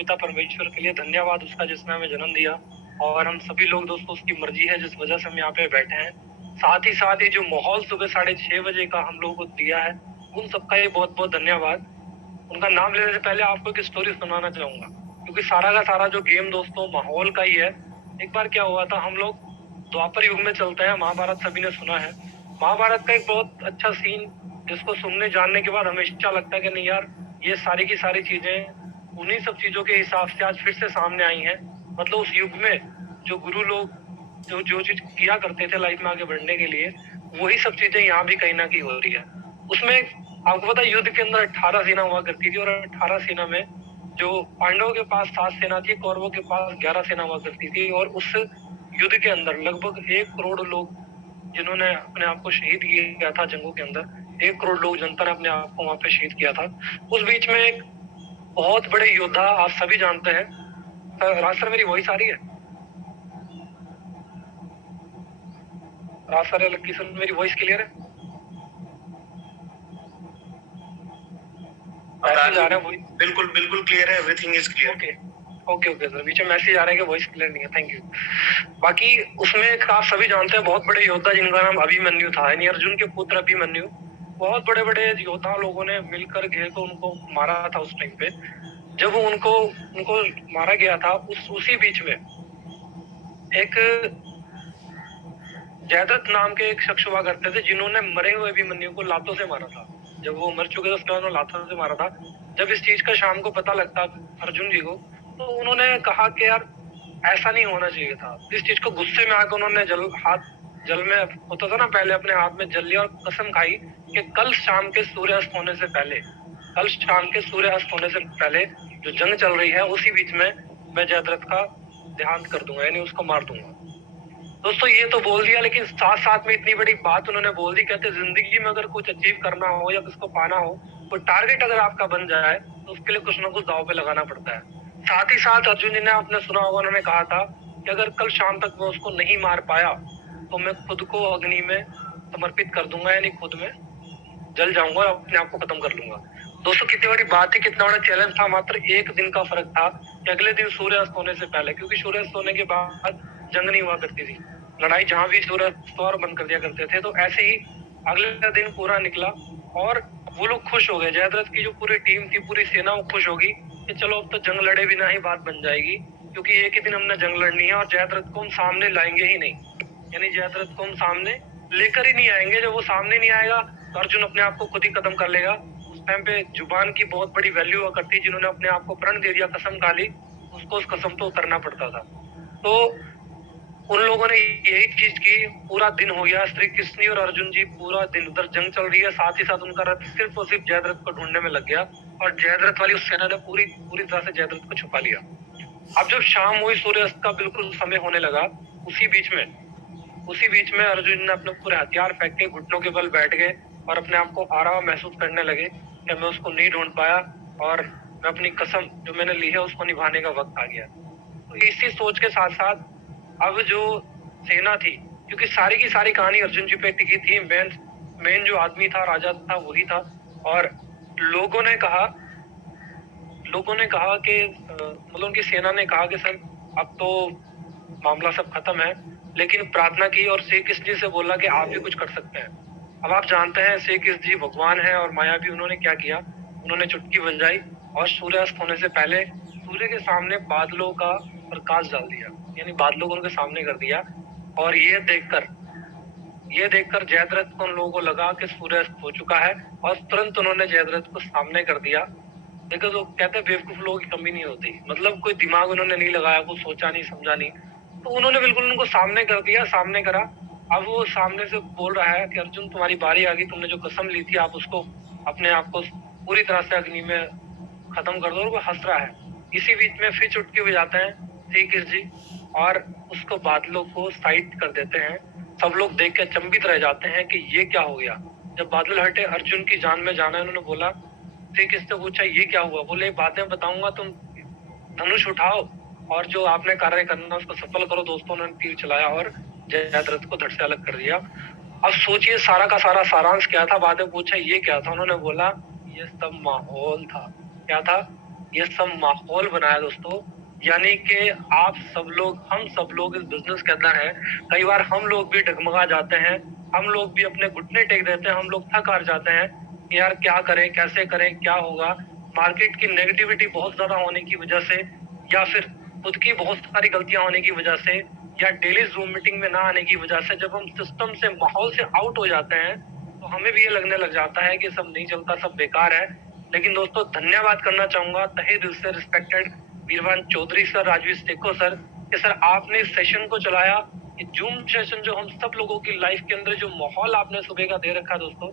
पिता परमेश्वर के लिए धन्यवाद उसका जिसने हमें जन्म दिया, और हम सभी लोग दोस्तों उसकी मर्जी है जिस वजह से हम यहाँ पे बैठे हैं। साथ ही साथ ये जो माहौल सुबह 6:30 बजे का हम लोगों को दिया है, उन सबका ये बहुत बहुत धन्यवाद। उनका नाम लेने से पहले आपको एक स्टोरी सुनाना चाहूंगा, क्योंकि सारा का सारा जो गेम दोस्तों माहौल का ही है। एक बार क्या हुआ था, हम लोग द्वापर युग में चलते हैं, महाभारत सभी ने सुना है। महाभारत का एक बहुत अच्छा सीन जिसको सुनने जानने के बाद हमेशा लगता है कि नहीं यार, ये सारी की सारी चीजें उन्हीं सब चीजों के हिसाब से आज फिर से सामने आई हैं। मतलब उस युग में जो गुरु लोग जो जो चीज किया करते थे लाइफ में आगे बढ़ने के लिए, वही सब चीजें यहाँ भी कहीं ना कहीं हो रही है। उसमें आपको पता है, युद्ध के अंदर 18 सेना हुआ करती थी, और 18 सेना में जो पांडवों के पास 7 सेना थी, कौरवों के पास 11 सेना हुआ करती थी। और उस युद्ध के अंदर लगभग 1 करोड़ लोग जिन्होंने अपने आप को शहीद किया था जंगों के अंदर, 1 करोड़ लोग जनता ने अपने आप को वहां पे शहीद किया था। उस बीच में एक बहुत बड़े योद्धा आप सभी जानते हैं। राज सर, मेरी वॉइस आ रही है? राज सर, लक्की सर, मेरी वॉइस क्लियर है? मैसेज आ रहा है वॉइस? बिल्कुल बिल्कुल क्लियर है, everything is clear. Okay okay okay sir, बीच में मैसेज आ रहा है कि वॉइस क्लियर नहीं है। Thank you. बाकी उसमें एक आप सभी जानते हैं बहुत बड़े योद्धा जिनका नाम अभिमन्यु था, यानी अर्जुन के पुत्र अभिमन्यु। बहुत बड़े बड़े योद्धा लोगों ने मिलकर घेर को उनको मारा था उस टाइम पे। जब उनको उनको मारा गया था, उसी बीच में एक जयद्रथ नाम के एक शख्स हुआ करते थे, जिन्होंने मरे हुए अभिमन्यु को लातों से मारा था। जब वो मर चुके थे उसके बाद लातों से मारा था। जब इस चीज का शाम को पता लगता अर्जुन जी को, तो उन्होंने कहा कि यार ऐसा नहीं होना चाहिए था। इस चीज को गुस्से में आकर उन्होंने जल में होता था ना, पहले अपने हाथ में जल लिया और कसम खाई कि कल शाम के सूर्यास्त होने से पहले, कल शाम के सूर्यास्त होने से पहले जो जंग चल रही है उसी बीच में मैं जयद्रथ का देहांत कर दूंगा, यानी उसको मार दूंगा। दोस्तों ये तो बोल दिया, लेकिन साथ साथ में इतनी बड़ी बात उन्होंने बोल दी। कहते जिंदगी में अगर कुछ अचीव करना हो या किसको पाना हो, कोई टारगेट अगर आपका बन जाए तो उसके लिए कुछ ना कुछ दांव पे लगाना पड़ता है। साथ ही साथ अर्जुन जी ने, आपने सुना होगा, उन्होंने कहा था कि अगर कल शाम तक मैं उसको नहीं मार पाया तो मैं खुद को अग्नि में समर्पित कर दूंगा, यानी खुद में जल जाऊंगा और अपने आप को खत्म कर लूंगा। दोस्तों कितनी बड़ी बात थी, कितना बड़ा चैलेंज था। मात्र एक दिन का फर्क था कि अगले दिन सूर्यास्त होने से पहले, क्योंकि सूर्यास्त होने के बाद जंग नहीं हुआ करती थी, लड़ाई जहां भी सूर्यास्त और बंद कर दिया करते थे। तो ऐसे ही अगले दिन पूरा निकला और वो लोग खुश हो गए। जयद्रथ की जो पूरी टीम थी, पूरी सेना, वो खुश होगी कि चलो अब तो जंग लड़े बिना ही बात बन जाएगी, क्योंकि एक ही दिन हमने जंग लड़नी है और जयद्रथ को हम सामने लाएंगे ही नहीं, यानी जयद्रथ को हम सामने लेकर ही नहीं आएंगे। जब वो सामने नहीं आएगा तो अर्जुन अपने आप को खुद ही खत्म कर लेगा। उस टाइम पे जुबान की बहुत बड़ी वैल्यू हुआ करती, जिन्होंने अपने आप को प्रण दे दिया, कसम खा ली, उसको उस कसम को करना पड़ता था। तो उन लोगों ने यही चीज की। पूरा दिन हो गया, श्री कृष्ण और अर्जुन जी पूरा दिन उधर जंग चल रही है, साथ ही साथ उनका रथ सिर्फ और सिर्फ जयद्रथ को ढूंढने में लग गया, और जयद्रथ वाली उस सेना ने पूरी पूरी तरह से जयद्रथ को छुपा लिया। अब जब शाम हुई, सूर्यास्त का बिल्कुल समय होने लगा, उसी बीच में अर्जुन ने अपने पूरे हथियार फेंक के घुटनों के बल बैठ गए और अपने आप को हारा हुआ महसूस करने लगे कि मैं उसको नहीं ढूंढ पाया और मैं अपनी कसम जो मैंने ली है उसको निभाने का वक्त आ गया। तो इसी सोच के साथ साथ अब जो सेना थी, क्योंकि सारी की सारी कहानी अर्जुन जी पे टिकी थी, मेन जो आदमी था, राजा था, वही था। और लोगों ने कहा कि मतलब उनकी सेना ने कहा कि सर अब तो मामला सब खत्म है, लेकिन प्रार्थना की और श्री कृष्ण जी से बोला कि आप भी कुछ कर सकते हैं। अब आप जानते हैं श्री कृष्ण जी भगवान है और माया भी। उन्होंने क्या किया, उन्होंने चुटकी बजाई और सूर्यास्त होने से पहले सूर्य के सामने बादलों का प्रकाश डाल दिया, यानी बादलों को उनके सामने कर दिया। और ये देखकर जयद्रथ को उन लोगों को लगा कि सूर्यास्त हो चुका है, और तुरंत उन्होंने जयद्रथ को सामने कर दिया। देखो तो कहते हैं बेवकूफ लोगों की कमी नहीं होती, मतलब कोई दिमाग उन्होंने नहीं लगाया, कुछ सोचा नहीं समझा नहीं, तो उन्होंने बिल्कुल उनको सामने कर दिया, सामने करा। अब वो सामने से बोल रहा है कि अर्जुन तुम्हारी बारी आ गई, तुमने जो कसम ली थी आप उसको अपने आप को पूरी तरह से अग्नि में खत्म कर दो। और वो हंस रहा है। इसी बीच में फिर चुटकी बजाते हैं श्री कृष्ण जी और उसको बादलों को साइड कर देते हैं। सब लोग देख के अचंभित रह जाते हैं कि ये क्या हो गया। जब बादल हटे, अर्जुन की जान में जाना है, उन्होंने बोला, श्री कृष्ण से पूछा ये क्या हुआ? बोले बातें बताऊंगा, तुम धनुष उठाओ और जो आपने कार्य करना उसको सफल करो। दोस्तों ने तीर चलाया और जयद्रथ को धड़ से अलग कर दिया। अब सोचिए सारा का सारा सारांश क्या था। बातें पूछा ये क्या था, उन्होंने बोला ये सब माहौल था। क्या था? ये सब माहौल बनाया दोस्तों। यानी कि आप सब लोग, हम सब लोग इस बिजनेस के अंदर हैं। कई बार हम लोग भी डगमगा जाते हैं, हम लोग भी अपने घुटने टेक देते हैं, हम लोग थक हार जाते हैं कि यार क्या करें, कैसे करें, क्या होगा। मार्केट की नेगेटिविटी बहुत ज्यादा होने की वजह से, या फिर खुद की बहुत सारी गलतियां होने की वजह से, या डेली जूम मीटिंग में ना आने की वजह से, जब हम सिस्टम से, माहौल से आउट हो जाते हैं तो हमें भी ये लगने लग जाता है कि सब नहीं चलता, सब बेकार है। लेकिन दोस्तों धन्यवाद करना चाहूंगा तहे दिल से रिस्पेक्टेड वीरवान चौधरी सर, राजवीर सेको सर, कि सर आपने इस सेशन को चलाया। ये जूम सेशन जो हम सब लोगों की लाइफ के अंदर जो माहौल आपने सुबह का दे रखा दोस्तों,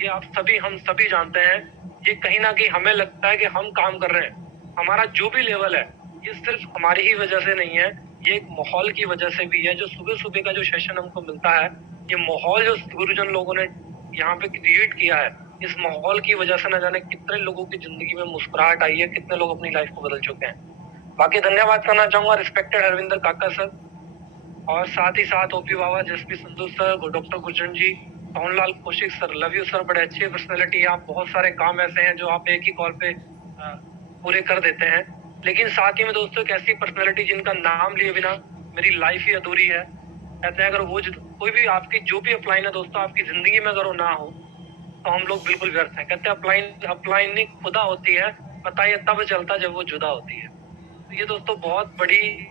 ये आप सभी, हम सभी जानते हैं। ये कहीं ना कहीं हमें लगता है कि हम काम कर रहे हैं, हमारा जो भी लेवल है ये सिर्फ हमारी ही वजह से नहीं है, ये एक माहौल की वजह से भी है। जो सुबह सुबह का जो सेशन हमको मिलता है, ये माहौल जो गुरुजन लोगों ने यहाँ पे क्रिएट किया है, इस माहौल की वजह से न जाने कितने लोगों की जिंदगी में मुस्कुराहट आई है, कितने लोग अपनी लाइफ को बदल चुके हैं। बाकी धन्यवाद करना चाहूंगा रिस्पेक्टेड हरविंदर काका सर, और साथ ही साथ OP Baba, Jaspi Sandhu sir, doctor Gurjan ji, Pawanlal Kaushik sir, love you sir, बड़े अच्छे पर्सनैलिटी। आप बहुत सारे काम ऐसे हैं जो आप एक ही कॉल पे पूरे कर देते हैं। लेकिन साथ ही में दोस्तों एक ऐसी पर्सनैलिटी जिनका नाम लिए बिना मेरी लाइफ ही अधूरी है। कहते हैं अगर वो कोई भी आपकी जो भी अपलाइन है दोस्तों आपकी जिंदगी में अगर वो ना हो तो हम लोग बिल्कुल व्यर्थ हैं। कहते हैं अपलाइन नहीं खुदा होती है, पता ये तब चलता जब वो जुदा होती है। तो ये दोस्तों बहुत बड़ी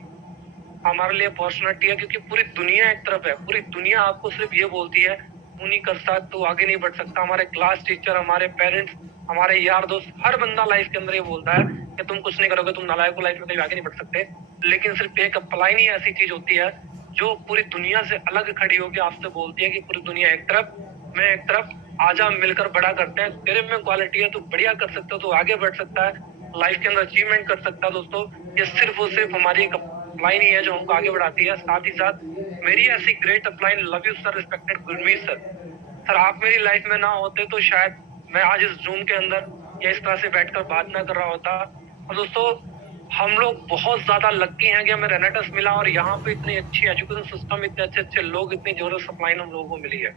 हमारे लिए अपॉर्चुनिटी है, क्योंकि पूरी दुनिया एक तरफ है, पूरी दुनिया आपको सिर्फ ये बोलती है तू नहीं कर सकता, तू आगे नहीं बढ़ सकता। हमारे क्लास टीचर, हमारे पेरेंट्स, हमारे यार दोस्त, हर बंदा लाइफ के अंदर ये बोलता है कि तुम कुछ नहीं करोगे, तुम नालायक हो, लाइफ में कहीं आगे नहीं बढ़ सकते। लेकिन सिर्फ एक अपलाइन ही ऐसी चीज होती है जो पूरी दुनिया से अलग खड़ी होकर आपसे बोलती है कि पूरी दुनिया एक तरफ, मैं एक तरफ, आजा मिलकर बड़ा करते हैं। तेरे में क्वालिटी है, तू बढ़िया कर सकता है, तू आगे बढ़ सकता है, लाइफ के अंदर अचीवमेंट कर सकता है। दोस्तों ये सिर्फ और सिर्फ हमारी एक अपलाइन ही है जो हमको आगे बढ़ाती है। साथ ही साथ मेरी ऐसी great upline, love you sir, respected Gurmeet sir. Sir आप मेरी लाइफ में ना होते तो शायद मैं आज इस जूम के अंदर या इस तरह से बैठकर बात ना कर रहा होता। और दोस्तों हम लोग बहुत ज्यादा लक्की हैं कि हमें रेनेटस मिला, और यहाँ पे इतनी अच्छी एजुकेशन सिस्टम, इतने अच्छे अच्छे लोग, इतनी जबरदस्त अपलाइन हम लोगों को मिली है।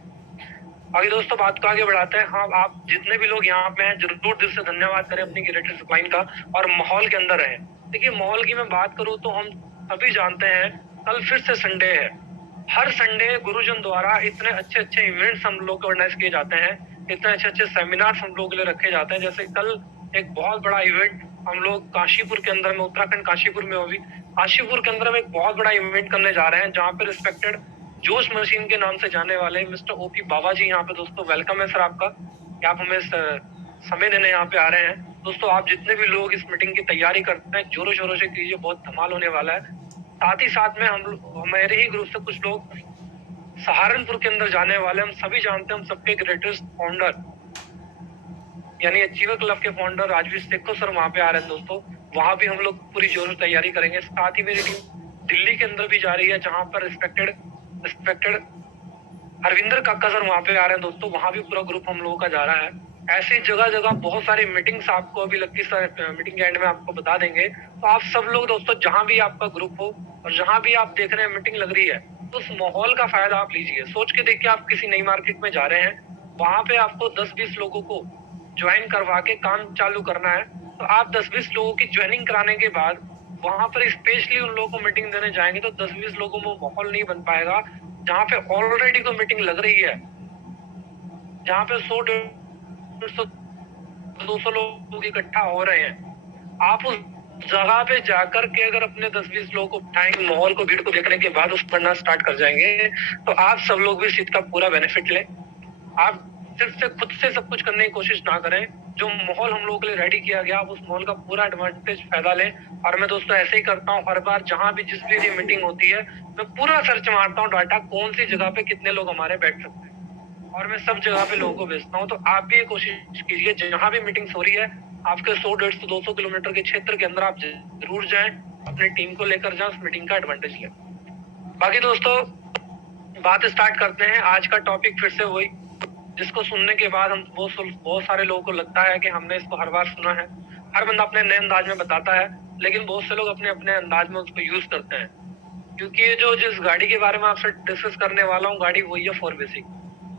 आगे दोस्तों बात को आगे बढ़ाते हैं। हाँ, आप जितने भी लोग यहाँ पे हैं जरूर दिल से धन्यवाद करें अपनी ग्रेटर सप्लाइन का, और माहौल के अंदर रहें। देखिए माहौल की मैं बात करूँ तो हम सभी जानते हैं कल फिर से संडे है। हर संडे गुरुजन द्वारा इतने अच्छे अच्छे इवेंट्स हम लोग ऑर्गेनाइज किए जाते हैं, इतने अच्छे अच्छे सेमिनार्स हम लोग के लिए रखे जाते हैं। जैसे कल एक बहुत बड़ा इवेंट हम लोग काशीपुर के अंदर में, उत्तराखंड काशीपुर में होगी, काशीपुर के अंदर हम एक बहुत बड़ा इवेंट करने जा रहे हैं जहाँ पे रिस्पेक्टेड जोश मशीन के नाम से जाने वाले मिस्टर ओपी बाबा जी यहाँ पे दोस्तों वेलकम है सर आपका, कि आप हमें समय देने यहाँ पे आ रहे हैं। दोस्तों आप जितने भी लोग इस मीटिंग की तैयारी करते हैं जोरों शोरों से कीजिए, बहुत धमाल होने वाला है। साथ ही साथ में हमारे ही ग्रुप से कुछ लोग सहारनपुर के अंदर जाने वाले। हम सभी जानते हैं, हम सबके ग्रेटेस्ट फाउंडर यानी अचीवर क्लब के फाउंडर राजवीर सेको सर वहाँ पे आ रहे हैं दोस्तों। वहाँ भी हम लोग पूरी जोरों तैयारी करेंगे। साथ ही मेरी टीम दिल्ली के अंदर भी जा रही है जहाँ पर रिस्पेक्टेड हरविंदर काका सर वहाँ पे आ रहे हैं दोस्तों। वहाँ भी पूरा ग्रुप हम लोगों का जा रहा है। ऐसे जगह जगह बहुत सारी मीटिंग्स आपको अभी लक्की सर मीटिंग एंड में आपको बता देंगे। तो आप सब लोग दोस्तों जहाँ भी आपका ग्रुप हो और जहाँ भी आप देख रहे हैं मीटिंग लग रही है, तो उस माहौल का फायदा आप लीजिए। सोच के देखिए आप किसी नई मार्केट में जा रहे हैं, वहाँ पे आपको 10-20 लोगों को ज्वाइन करवा के काम चालू करना है। तो आप 10-20 लोगों की ज्वाइनिंग कराने के बाद वहां पर स्पेशली उन लोगों को मीटिंग देने जाएंगे तो 10-20 लोगों में माहौल नहीं बन पाएगा। जहाँ पे ऑलरेडी तो मीटिंग लग रही है, जहाँ पे 100-150-200 लोग इकट्ठा हो रहे हैं, आप उस जगह पे जाकर के अगर अपने 10-20 लोगों को उठाएंगे, माहौल को, भीड़ को देखने के बाद उस पढ़ना स्टार्ट कर जाएंगे, तो आप सब लोग भी इस चीज का पूरा बेनिफिट लें। आप सिर्फ से खुद से सब कुछ करने की कोशिश ना करें। जो माहौल हम लोगों के लिए रेडी किया गया, आप उस माहौल का पूरा एडवांटेज फायदा लें। और मैं दोस्तों ऐसे ही करता हूँ, हर बार जहाँ भी जिस भी मीटिंग होती है मैं पूरा सर्च मारता हूँ डाटा, कौन सी जगह पे कितने लोग हमारे बैठ सकते हैं, और मैं सब जगह पे लोगों को भेजता हूँ। तो आप भी ये कोशिश कीजिए जहाँ भी मीटिंग्स हो रही है आपके 100-150-200 किलोमीटर के क्षेत्र के अंदर आप जरूर जाएं, अपनी टीम को लेकर जाएं, उस मीटिंग का एडवांटेज लें। बाकी दोस्तों बात स्टार्ट करते हैं। आज का टॉपिक फिर से वही जिसको सुनने के बाद हम बहुत सारे लोगों को लगता है कि हमने इसको हर बार सुना है, हर बंदा अपने नए अंदाज में बताता है, लेकिन बहुत से लोग अपने अपने अंदाज में उसको यूज करते हैं। क्योंकि ये जो जिस गाड़ी के बारे में आपसे डिस्कस करने वाला हूँ, गाड़ी वही है 4 बेसिक।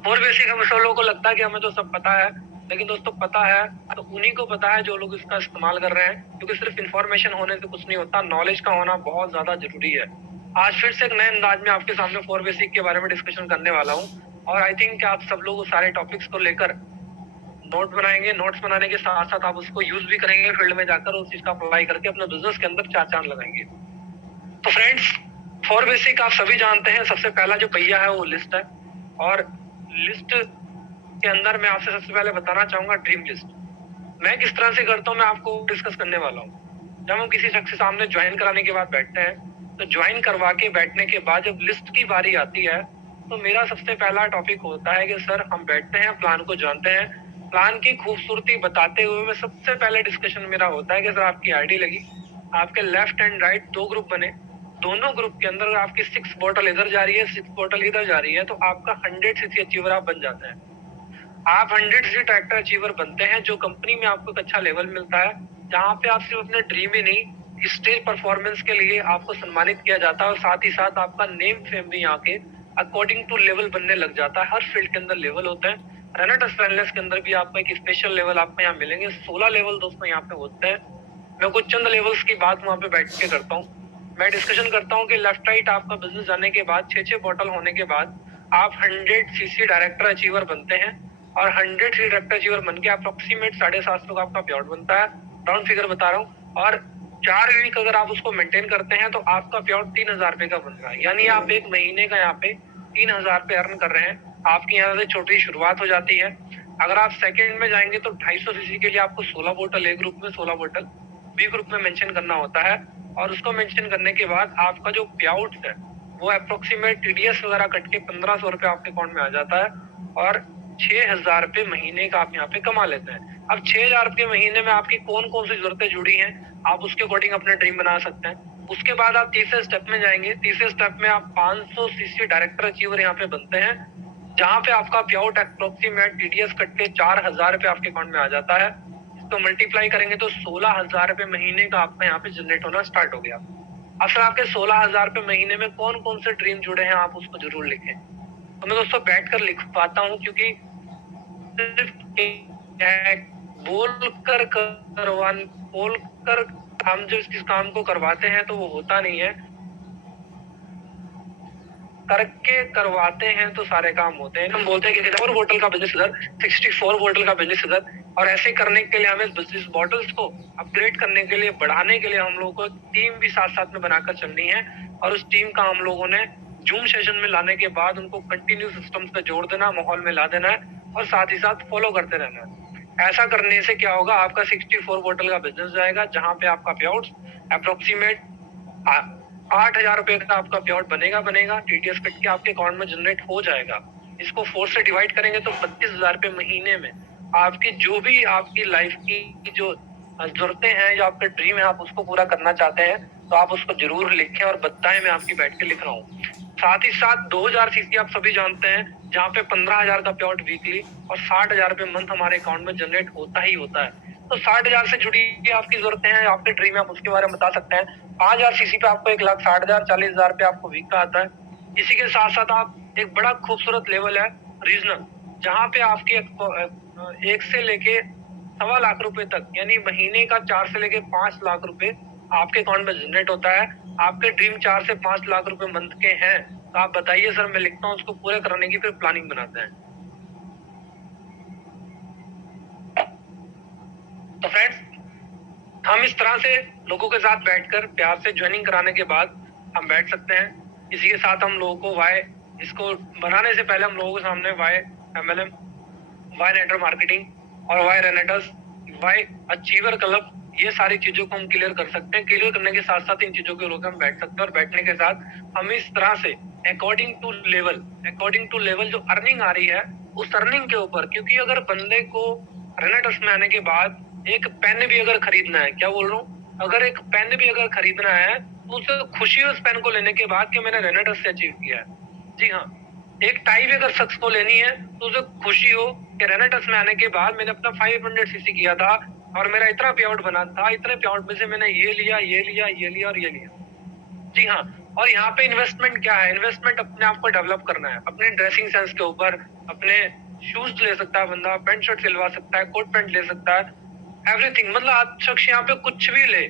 4 बेसिक हम सब लोगों को लगता है कि हमें तो सब पता है, लेकिन दोस्तों पता है तो उन्हीं को पता है जो लोग इसका इस्तेमाल कर रहे हैं, क्योंकि सिर्फ इन्फॉर्मेशन होने से कुछ नहीं होता, नॉलेज का होना बहुत ज्यादा जरूरी है। आज फिर से एक नए अंदाज में आपके सामने 4 बेसिक के बारे में डिस्कशन करने वाला हूँ, और आई थिंक आप सब लोग उस सारे टॉपिक्स को लेकर नोट बनाएंगे। नोट्स बनाने के साथ साथ आप उसको यूज भी करेंगे फील्ड में जाकर, उस चीज का अप्लाई करके अपने बिजनेस के अंदर चार चांद लगाएंगे। तो फ्रेंड्स, 4 बेसिक आप सभी जानते हैं, सबसे पहला जो पहिया है वो लिस्ट है, और लिस्ट के अंदर मैं आपसे सबसे पहले बताना चाहूंगा ड्रीम लिस्ट। मैं किस तरह से करता हूँ मैं आपको डिस्कस करने वाला हूँ। जब हम किसी शख्स के सामने ज्वाइन कराने के बाद बैठते हैं, तो ज्वाइन करवा के बैठने के बाद जब लिस्ट की बारी आती है, तो मेरा सबसे पहला टॉपिक होता है कि सर हम बैठते हैं, प्लान को जानते हैं, प्लान की खूबसूरती बताते हुए मैं सबसे पहले डिस्कशन मेरा होता है कि सर आपकी आईडी लगी, आपके लेफ्ट एंड राइट 2 ग्रुप बने, दोनों ग्रुप के अंदर आपकी 6 बॉटल इधर जा रही है, 6 बॉटल इधर जा रही है, तो आपका 100 सीसी अचीवर आप बन जाते हैं। आप 100 सीसी ट्रैक्टर अचीवर बनते हैं, जो कंपनी में आपको एक अच्छा लेवल मिलता है, जहाँ पे आप सिर्फ अपने ड्रीम ही नहीं, स्टेज परफॉर्मेंस के लिए आपको सम्मानित किया जाता है, और साथ ही साथ आपका नेम फेम भी यहाँ के अकॉर्डिंग टू लेवल बनने लग जाता है। हर फील्ड के अंदर लेवल होते हैं। रेनेटस वेलनेस के अंदर भी आपको एक स्पेशल लेवल आपको यहाँ मिलेंगे। 16 लेवल दोस्तों यहाँ पे होते हैं। मैं कुछ चंद लेवल्स की बात वहाँ पे बैठ के करता हूँ। मैं डिस्कशन करता हूँ कि लेफ्ट राइट आपका बिजनेस जाने के बाद 6 बॉटल होने के बाद आप 100 सीसी डायरेक्टर अचीवर बनते हैं, और 100 सीसी डायरेक्टर अचीवर बन के अप्रोक्सीमेट 750 का आपका पे बनता है। राउंड फिगर बता रहा हूँ। और 4 वीक अगर आप उसको मेंटेन करते हैं तो आपका पे 3000 रुपए का बन रहा है, यानी आप एक महीने का यहाँ पे 3000 रुपए अर्न कर रहे हैं। आपकी यहाँ से छोटी शुरुआत हो जाती है। अगर आप सेकंड में जाएंगे तो 250 सीसी के लिए आपको 16 बोतल ए ग्रुप में, 16 बोतल बी ग्रुप में मेंशन करना होता है, और उसको मेंशन करने के बाद आपका जो पे आउट है वो अप्रोक्सीमेट टीडीएस वगैरह कट के 1500 रुपए आपके अकाउंट में आ जाता है, और 6000 रुपए महीने का आप यहाँ पे कमा लेते हैं। अब 6000 रुपए महीने में आपकी कौन कौन सी जरूरतें जुड़ी हैं, आप उसके अकॉर्डिंग अपने ड्रीम बना सकते हैं। उसके बाद आप तीसरे स्टेप में जाएंगे। तीसरे स्टेप में आप 500 सीसी डायरेक्टर अचीवर यहाँ पे बनते हैं, जहाँ पे आपका पे आउट अप्रोक्सीमेट टीडीएस कट के 4000 रुपए आपके अकाउंट में आ जाता है। इसको मल्टीप्लाई करेंगे तो 16000 रुपए महीने का आपका यहाँ पे जनरेट होना स्टार्ट हो गया। अब सर आपके 16000 रुपए महीने में कौन कौन से ड्रीम जुड़े हैं, आप उसको जरूर लिखें। तो मैं दोस्तों बैठ कर लिख पाता हूँ, क्योंकि बोल कर हम जो इस काम को करवाते हैं तो वो होता नहीं है, करके करवाते हैं तो सारे काम होते हैं। हम बोलते हैं कि 4 बोतल का बिजनेस इधर, 64 बोतल का बिजनेस इधर, और ऐसे करने के लिए हमें बिजनेस बॉटल्स को अपग्रेड करने के लिए, बढ़ाने के लिए हम लोगों को टीम भी साथ साथ में बनाकर चलनी है, और उस टीम का हम लोगों ने जूम सेशन में लाने के बाद उनको कंटिन्यू सिस्टम्स पे जोड़ देना, माहौल में ला देना है, और साथ ही साथ फॉलो करते रहना है। ऐसा करने से क्या होगा, आपका 64 बोतल का बिजनेस जाएगा, जहां पे आपका पे आउट अप्रोक्सीमेट 8000 रुपए का आपका पे आउट बनेगा। टीटीएस कट के आपके अकाउंट में जनरेट हो जाएगा। इसको 4 से डिवाइड करेंगे तो 32,000 रुपए महीने में आपकी जो भी आपकी लाइफ की जो जरूरतें हैं, जो आपका ड्रीम है, आप उसको पूरा करना चाहते हैं, तो आप उसको जरूर लिखें और बताएं। मैं आपकी बैठ के लिख रहा हूँ। साथ ही साथ 2000 सीसी आप सभी जानते हैं, जहाँ पे 15,000 का पे आउट वीकली और 60,000 रुपए मंथ हमारे अकाउंट में जनरेट होता ही होता है। तो 60,000 से जुड़ी आपकी जरूरतें हैं, आपके ड्रीम है, आप उसके बारे में बता सकते हैं। 5000 सीसी पे आपको 1,60,000, 40,000 रुपए आपको वीक का आता है। इसी के साथ साथ आप एक बड़ा खूबसूरत लेवल है रीजनल, जहाँ पे आपके 1 से लेके 1.25 लाख रुपए तक, यानी महीने का 4 से लेके 5 लाख रुपए आपके अकाउंट में जनरेट होता है। आपके ड्रीम 4 से 5 लाख रुपए मंथ के हैं, तो आप बताइए सर, मैं लिखता हूँ, उसको पूरे करने की फिर प्लानिंग बनाते हैं। तो फ्रेंड्स, हम इस तरह से लोगों के साथ बैठकर प्यार से ज्वाइनिंग कराने के बाद हम बैठ सकते हैं। इसी के साथ हम लोगों को वाई, इसको बनाने से पहले हम लोगों के सामने why MLM, why network marketing और वाई रेनेटर्स, वाई अचीवर क्लब, ये सारी चीजों को हम क्लियर कर सकते हैं। क्लियर करने के साथ साथ इन चीजों के लोग हम बैठ सकते हैं, और बैठने के साथ हम इस तरह से अकॉर्डिंग टू लेवल जो अर्निंग आ रही है उस अर्निंग के ऊपर, क्योंकि अगर बंदे को रेनेटर्स में आने के बाद एक पेन भी अगर खरीदना है, क्या बोल रहा हूँ, अगर एक पेन भी अगर खरीदना है तो उसे खुशी उस पेन को लेने के बाद कि मैंने रेनेटर्स से अचीव किया है। जी हाँ, एक टाई भी अगर शख्स को लेनी है तो उसे खुशी हो कि रेनेटर्स में आने के बाद मैंने अपना 500 सीसी किया था और मेरा इतना पे आउट बना था, इतने पे आउट में से मैंने ये लिया और ये लिया। जी हाँ, और यहाँ पे इन्वेस्टमेंट क्या है, इन्वेस्टमेंट अपने आप को डेवलप करना है, अपने ड्रेसिंग सेंस के ऊपर, अपने शूज ले सकता है बंदा, पैंट शर्ट सिलवा सकता है, कोट पैंट ले सकता है, एवरीथिंग। मतलब आज शख्स यहाँ पे कुछ भी ले,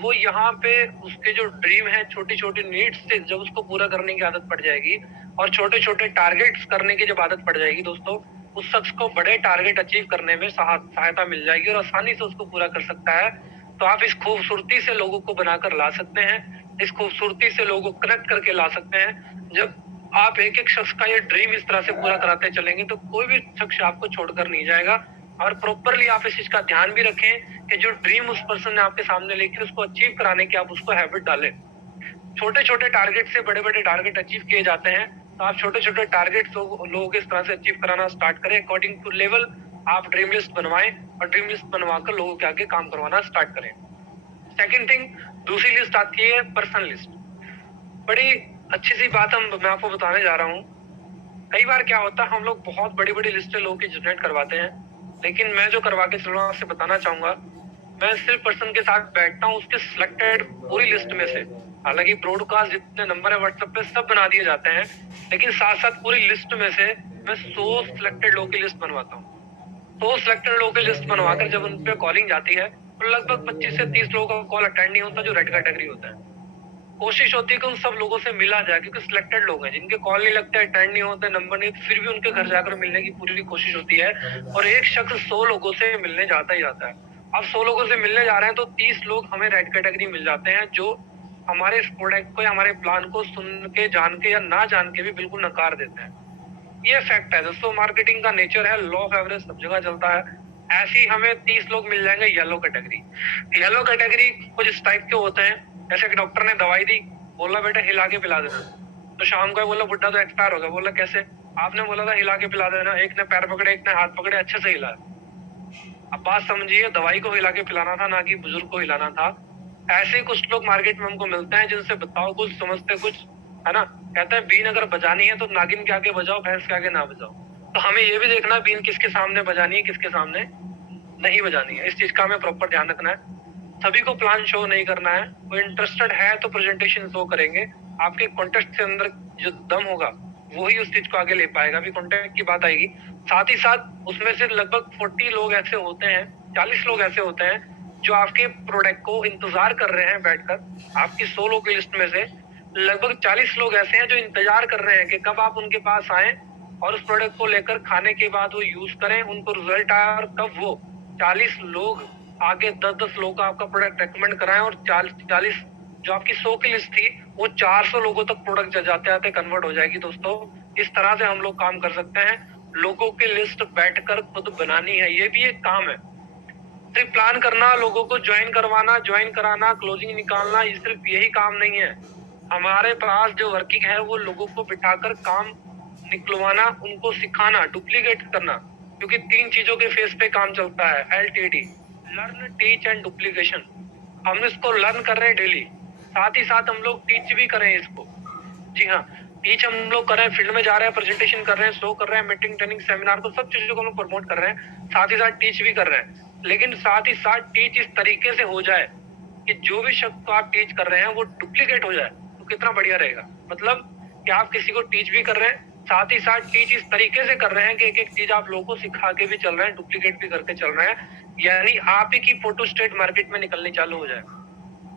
वो यहाँ पे उसके जो ड्रीम है, छोटी छोटी नीड्स से जब उसको पूरा करने की आदत पड़ जाएगी और छोटे छोटे टारगेट्स करने की जब आदत पड़ जाएगी दोस्तों, उस शख्स को बड़े टारगेट अचीव करने में सहायता मिल जाएगी और आसानी से उसको पूरा कर सकता है। तो आप इस खूबसूरती से लोगों को बनाकर ला सकते हैं, इस खूबसूरती से लोगों को कनेक्ट करके ला सकते हैं। जब आप एक एक शख्स का ये ड्रीम इस तरह से पूरा कराते चलेंगे तो कोई भी शख्स आपको छोड़कर नहीं जाएगा। और प्रॉपरली आप इस चीज का ध्यान भी रखें कि जो ड्रीम उस पर्सन ने आपके सामने लेके उसको अचीव कराने की आप उसको हैबिट डालें। छोटे छोटे टारगेट से बड़े बड़े टारगेट अचीव किए जाते हैं, तो आप छोटे छोटे टारगेट लोगों के इस तरह से अचीव कराना स्टार्ट करें। अकॉर्डिंग टू लेवल आप ड्रीम लिस्ट बनवाएं और ड्रीम लिस्ट बनवाकर लोगों के आगे काम करवाना स्टार्ट करें। सेकंड थिंग, दूसरी लिस्ट आती है पर्सनल लिस्ट। बड़ी अच्छी सी बात मैं आपको बताने जा रहा हूँ। कई बार क्या होता है, हम लोग बहुत बड़ी बड़ी लिस्टें लोगों की जनरेट करवाते हैं, लेकिन मैं जो करवा के चल रहा हूँ आपसे बताना चाहूंगा, मैं सिर्फ पर्सन के साथ बैठता हूँ उसके सिलेक्टेड पूरी लिस्ट में से। हालांकि ब्रॉडकास्ट जितने नंबर है व्हाट्सएप पे सब बना दिए जाते हैं, लेकिन साथ साथ पूरी लिस्ट में से मैं 100 सिलेक्टेड लोगों की लिस्ट बनवाता हूँ। 100 सिलेक्टेड लोगों की लिस्ट बनवाकर जब उन पे कॉलिंग जाती है तो लगभग 25 से 30 लोगों का कॉल अटेंड नहीं होता जो रेड कैटेगरी होता है। कोशिश होती है कि उन सब लोगों से मिला जाए, क्योंकि सिलेक्टेड लोग हैं जिनके कॉल नहीं लगते, अटेंड नहीं होते, नंबर नहीं, फिर भी उनके घर जाकर मिलने की पूरी कोशिश होती है। और एक शख्स 100 लोगों से मिलने जाता ही जाता है। अब 100 लोगों से मिलने जा रहे हैं तो 30 लोग हमें रेड कैटेगरी मिल जाते हैं, जो हमारे इस प्रोडक्ट को या हमारे प्लान को सुन के, जान के या ना जान के भी बिल्कुल नकार देते हैं। ये फैक्ट है दोस्तों, मार्केटिंग का नेचर है, लॉ ऑफ एवरेज सब जगह चलता है। ऐसे ही हमें 30 लोग मिल जाएंगे येलो कैटेगरी। येलो कैटेगरी कुछ इस टाइप के होते हैं, जैसे कि डॉक्टर ने दवाई दी, बोला बेटा हिला के पिला देना, तो शाम को बोला बुड्ढा तो एक्सपायर हो गया। बोला कैसे? आपने बोला था हिला के पिला देना, एक ने पैर पकड़े, एक ने हाथ पकड़े, अच्छे से हिलाया। अब बात समझिए, दवाई को हिला के पिलाना था, ना कि बुजुर्ग को हिलाना था। ऐसे ही कुछ लोग मार्केट में हमको मिलते हैं जिनसे बताओ कुछ समझते कुछ, है ना। कहते हैं बीन अगर बजानी है तो नागिन के आगे बजाओ, भैंस के आगे ना बजाओ। तो हमें ये भी देखना है बीन किसके सामने बजानी है, किसके सामने नहीं बजानी है। इस चीज का हमें प्रॉपर ध्यान रखना है। सभी को प्लान शो नहीं करना है। कोई इंटरेस्टेड है तो प्रेजेंटेशन शो करेंगे। आपके कॉन्टेक्ट के अंदर जो दम होगा वो ही उस चीज को आगे ले पाएगा। अभी कॉन्टेक्ट की बात आएगी। साथ ही साथ उसमें से लगभग 40 लोग ऐसे होते हैं, 40 लोग ऐसे होते हैं जो आपके प्रोडक्ट को इंतजार कर रहे हैं बैठकर। आपकी 100 लोग की लिस्ट में से लगभग 40 लोग ऐसे हैं जो इंतजार कर रहे हैं कि कब आप उनके पास आए और उस प्रोडक्ट को लेकर खाने के बाद वो यूज करें, उनको रिजल्ट आए और कब वो 40 लोग आगे 10-10 लोगों का आपका प्रोडक्ट रेकमेंड कराएं और 40 जो आपकी 100 की लिस्ट थी वो 400 लोगों तक प्रोडक्ट जाते आते कन्वर्ट हो जाएगी। दोस्तों इस तरह से हम लोग काम कर सकते हैं। लोगों की लिस्ट बैठकर खुद बनानी है, ये भी एक काम है। सिर्फ प्लान करना, लोगों को ज्वाइन करवाना, ज्वाइन कराना, क्लोजिंग निकालना, ये सिर्फ यही काम नहीं है। हमारे पास जो वर्किंग है वो लोगों को बिठाकर काम निकलवाना, उनको सिखाना, डुप्लीकेट करना। क्योंकि 3 चीजों के फेस पे काम चलता है, LTD, learn, teach and duplication. हम इसको लर्न कर रहे हैं डेली, साथ ही साथ हम लोग टीच भी करें इसको। जी हाँ, टीच हम लोग कर रहे हैं, फील्ड में जा रहे हैं, प्रेजेंटेशन कर रहे हैं, शो कर रहे हैं, मीटिंग, ट्रेनिंग, सेमिनार को, सब चीजों को हम लोग प्रमोट कर रहे हैं, साथ ही साथ टीच भी कर रहे हैं। लेकिन साथ ही साथ टीच इस तरीके से हो जाए कि जो भी शब्द को आप टीच कर रहे हैं वो डुप्लीकेट हो जाए, तो कितना बढ़िया रहेगा। मतलब कि आप किसी को टीच भी कर रहे हैं, साथ ही साथ टीच इस तरीके से कर रहे हैं कि एक एक चीज आप लोगों को सिखा के भी चल रहे हैं, डुप्लीकेट भी करके चल रहे हैं, यानी आप ही की फोटो स्टेट मार्केट में निकलनी चालू हो जाए।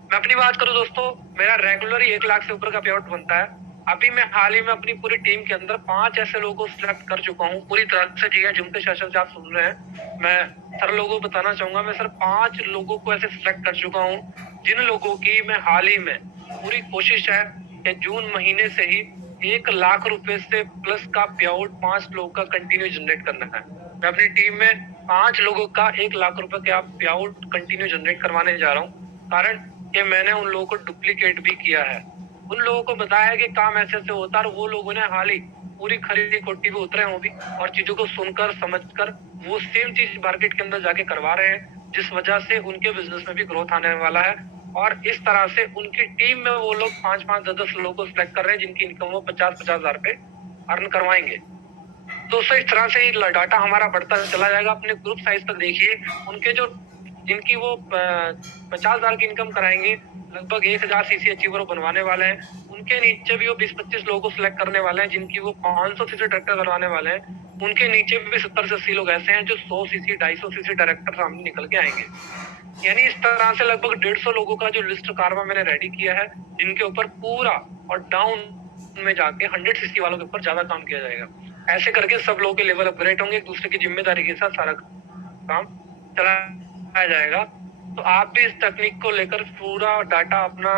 मैं अपनी बात करूं दोस्तों, मेरा रेगुलर ही 1 लाख से ऊपर का पे आउट बनता है। अभी मैं हाल ही में अपनी पूरी टीम के अंदर 5 ऐसे लोगों को सिलेक्ट कर चुका हूँ पूरी तरह से। जी है, जिनके सेशन से आप सुन रहे हैं, मैं सर लोगों को बताना चाहूंगा, मैं सर 5 लोगों को ऐसे सिलेक्ट कर चुका हूँ जिन लोगों की मैं हाल ही में पूरी कोशिश है कि जून महीने से ही 1 लाख रुपए से प्लस का पे आउट 5 लोगों का कंटिन्यू जनरेट करना है। मैं अपनी टीम में 5 लोगों का 1 लाख रुपए का पे आउट कंटिन्यू जनरेट करवाने जा रहा हूँ, कारण कि मैंने उन लोगों को डुप्लीकेट भी किया है। उन लोगों को बताया है कि काम ऐसे ऐसे होता है, और वो लोगों ने हाल ही पूरी खरीदी कोटी भी उतरे हैं वो भी, और चीजों को सुनकर समझकर वो सेम चीज मार्केट के अंदर जाके करवा रहे हैं, जिस वजह से उनके बिजनेस में भी ग्रोथ आने वाला है। और इस तरह से उनकी टीम में वो लोग 5-5, 10-10 लोगों को सिलेक्ट कर रहे हैं जिनकी इनकम वो 50-50 हजार रुपए अर्न करवाएंगे। तो इस तरह से डाटा हमारा बढ़ता चला जाएगा। अपने ग्रुप साइज तक देखिए, उनके जो जिनकी वो 50 हजार की इनकम कराएंगे, लगभग 1000 सीसी अचीवर बनवाने वाले हैं। उनके नीचे भी वो 20-25 लोगों को सिलेक्ट करने वाले हैं जिनकी वो 500 सीसी ट्रैक्टर बनवाने वाले हैं। उनके नीचे भी 70 से 80 लोग ऐसे हैं जो 100 सीसी 250 सीसी डायरेक्टर सामने निकल के आएंगे। यानी इस तरह से लगभग 150 लोगों का जो लिस्ट कारवा मैंने रेडी किया है, जिनके ऊपर पूरा और डाउन में जाके 100 सीसी वालों के ऊपर ज्यादा काम किया जाएगा। ऐसे करके सब लोगों के लेवल अपग्रेड होंगे, एक दूसरे की जिम्मेदारी के साथ सारा काम चलाया जाएगा। तो आप भी इस तकनीक को लेकर पूरा डाटा अपना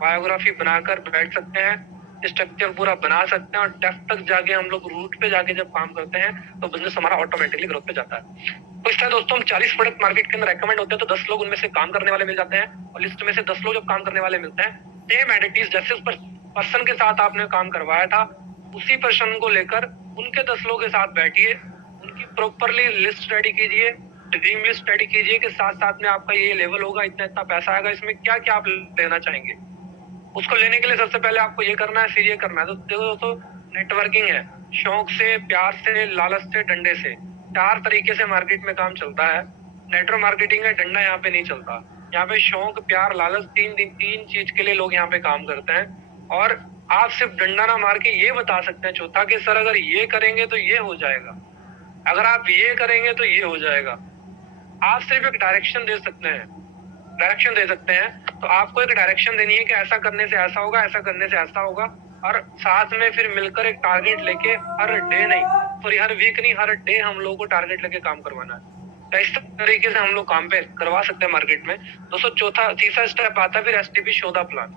बायोग्राफी बनाकर बैठ सकते हैं, स्ट्रक्चर पूरा बना सकते हैं और डेप्थ तक जाके हम लोग रूट पे जाके जब काम करते हैं तो बिजनेस हमारा ऑटोमेटिकली ग्रोथ पे जाता है। तो इस तरह दोस्तों हम 40 प्रोडक्ट मार्केट के अंदर रेकमेंड होते हैं तो 10 लोग उनमें से काम करने वाले मिल जाते हैं और लिस्ट में से 10 लोग जब काम करने वाले मिलते हैं, सेम एडिटिव जैसे उस पर्सन के साथ आपने काम करवाया था उसी पर्सन को लेकर उनके 10 लोगों के साथ बैठिए, उनकी प्रॉपरली लिस्ट रेडी कीजिए, ड्रीम लिस्ट रेडी कीजिए कि साथ साथ में आपका ये लेवल होगा, इतना इतना पैसा आएगा, इसमें क्या क्या आप लेना चाहेंगे। उसको लेने के लिए सबसे पहले आपको ये करना है, फिर ये करना है। तो देखो दोस्तों, नेटवर्किंग है, शौक से, प्यार से, लालच से, डंडे से, 4 तरीके से मार्केट में काम चलता है। नेटवर्क मार्केटिंग है, डंडा यहाँ पे नहीं चलता। यहाँ पे शौक, प्यार, लालच, तीन चीज के लिए लोग यहाँ पे काम करते हैं। और आप सिर्फ डंडा ना मार के ये बता सकते हैं चौथा कि सर अगर ये करेंगे तो ये हो जाएगा, अगर आप ये करेंगे तो ये हो जाएगा। आप सिर्फ एक डायरेक्शन दे सकते हैं, डायरेक्शन दे सकते हैं। तो आपको एक डायरेक्शन देनी है कि ऐसा करने से ऐसा होगा, ऐसा करने से ऐसा होगा, और साथ में फिर मिलकर एक टारगेट लेके हर डे नहीं, सॉरी हर वीक नहीं, हर डे हम लोगों को टारगेट लेके काम करवाना है। तो इस तरीके से हम लोग काम पे करवा सकते हैं मार्केट में। दोस्तों तीसरा स्टेप आता है फिर एसटीपी शो द प्लान।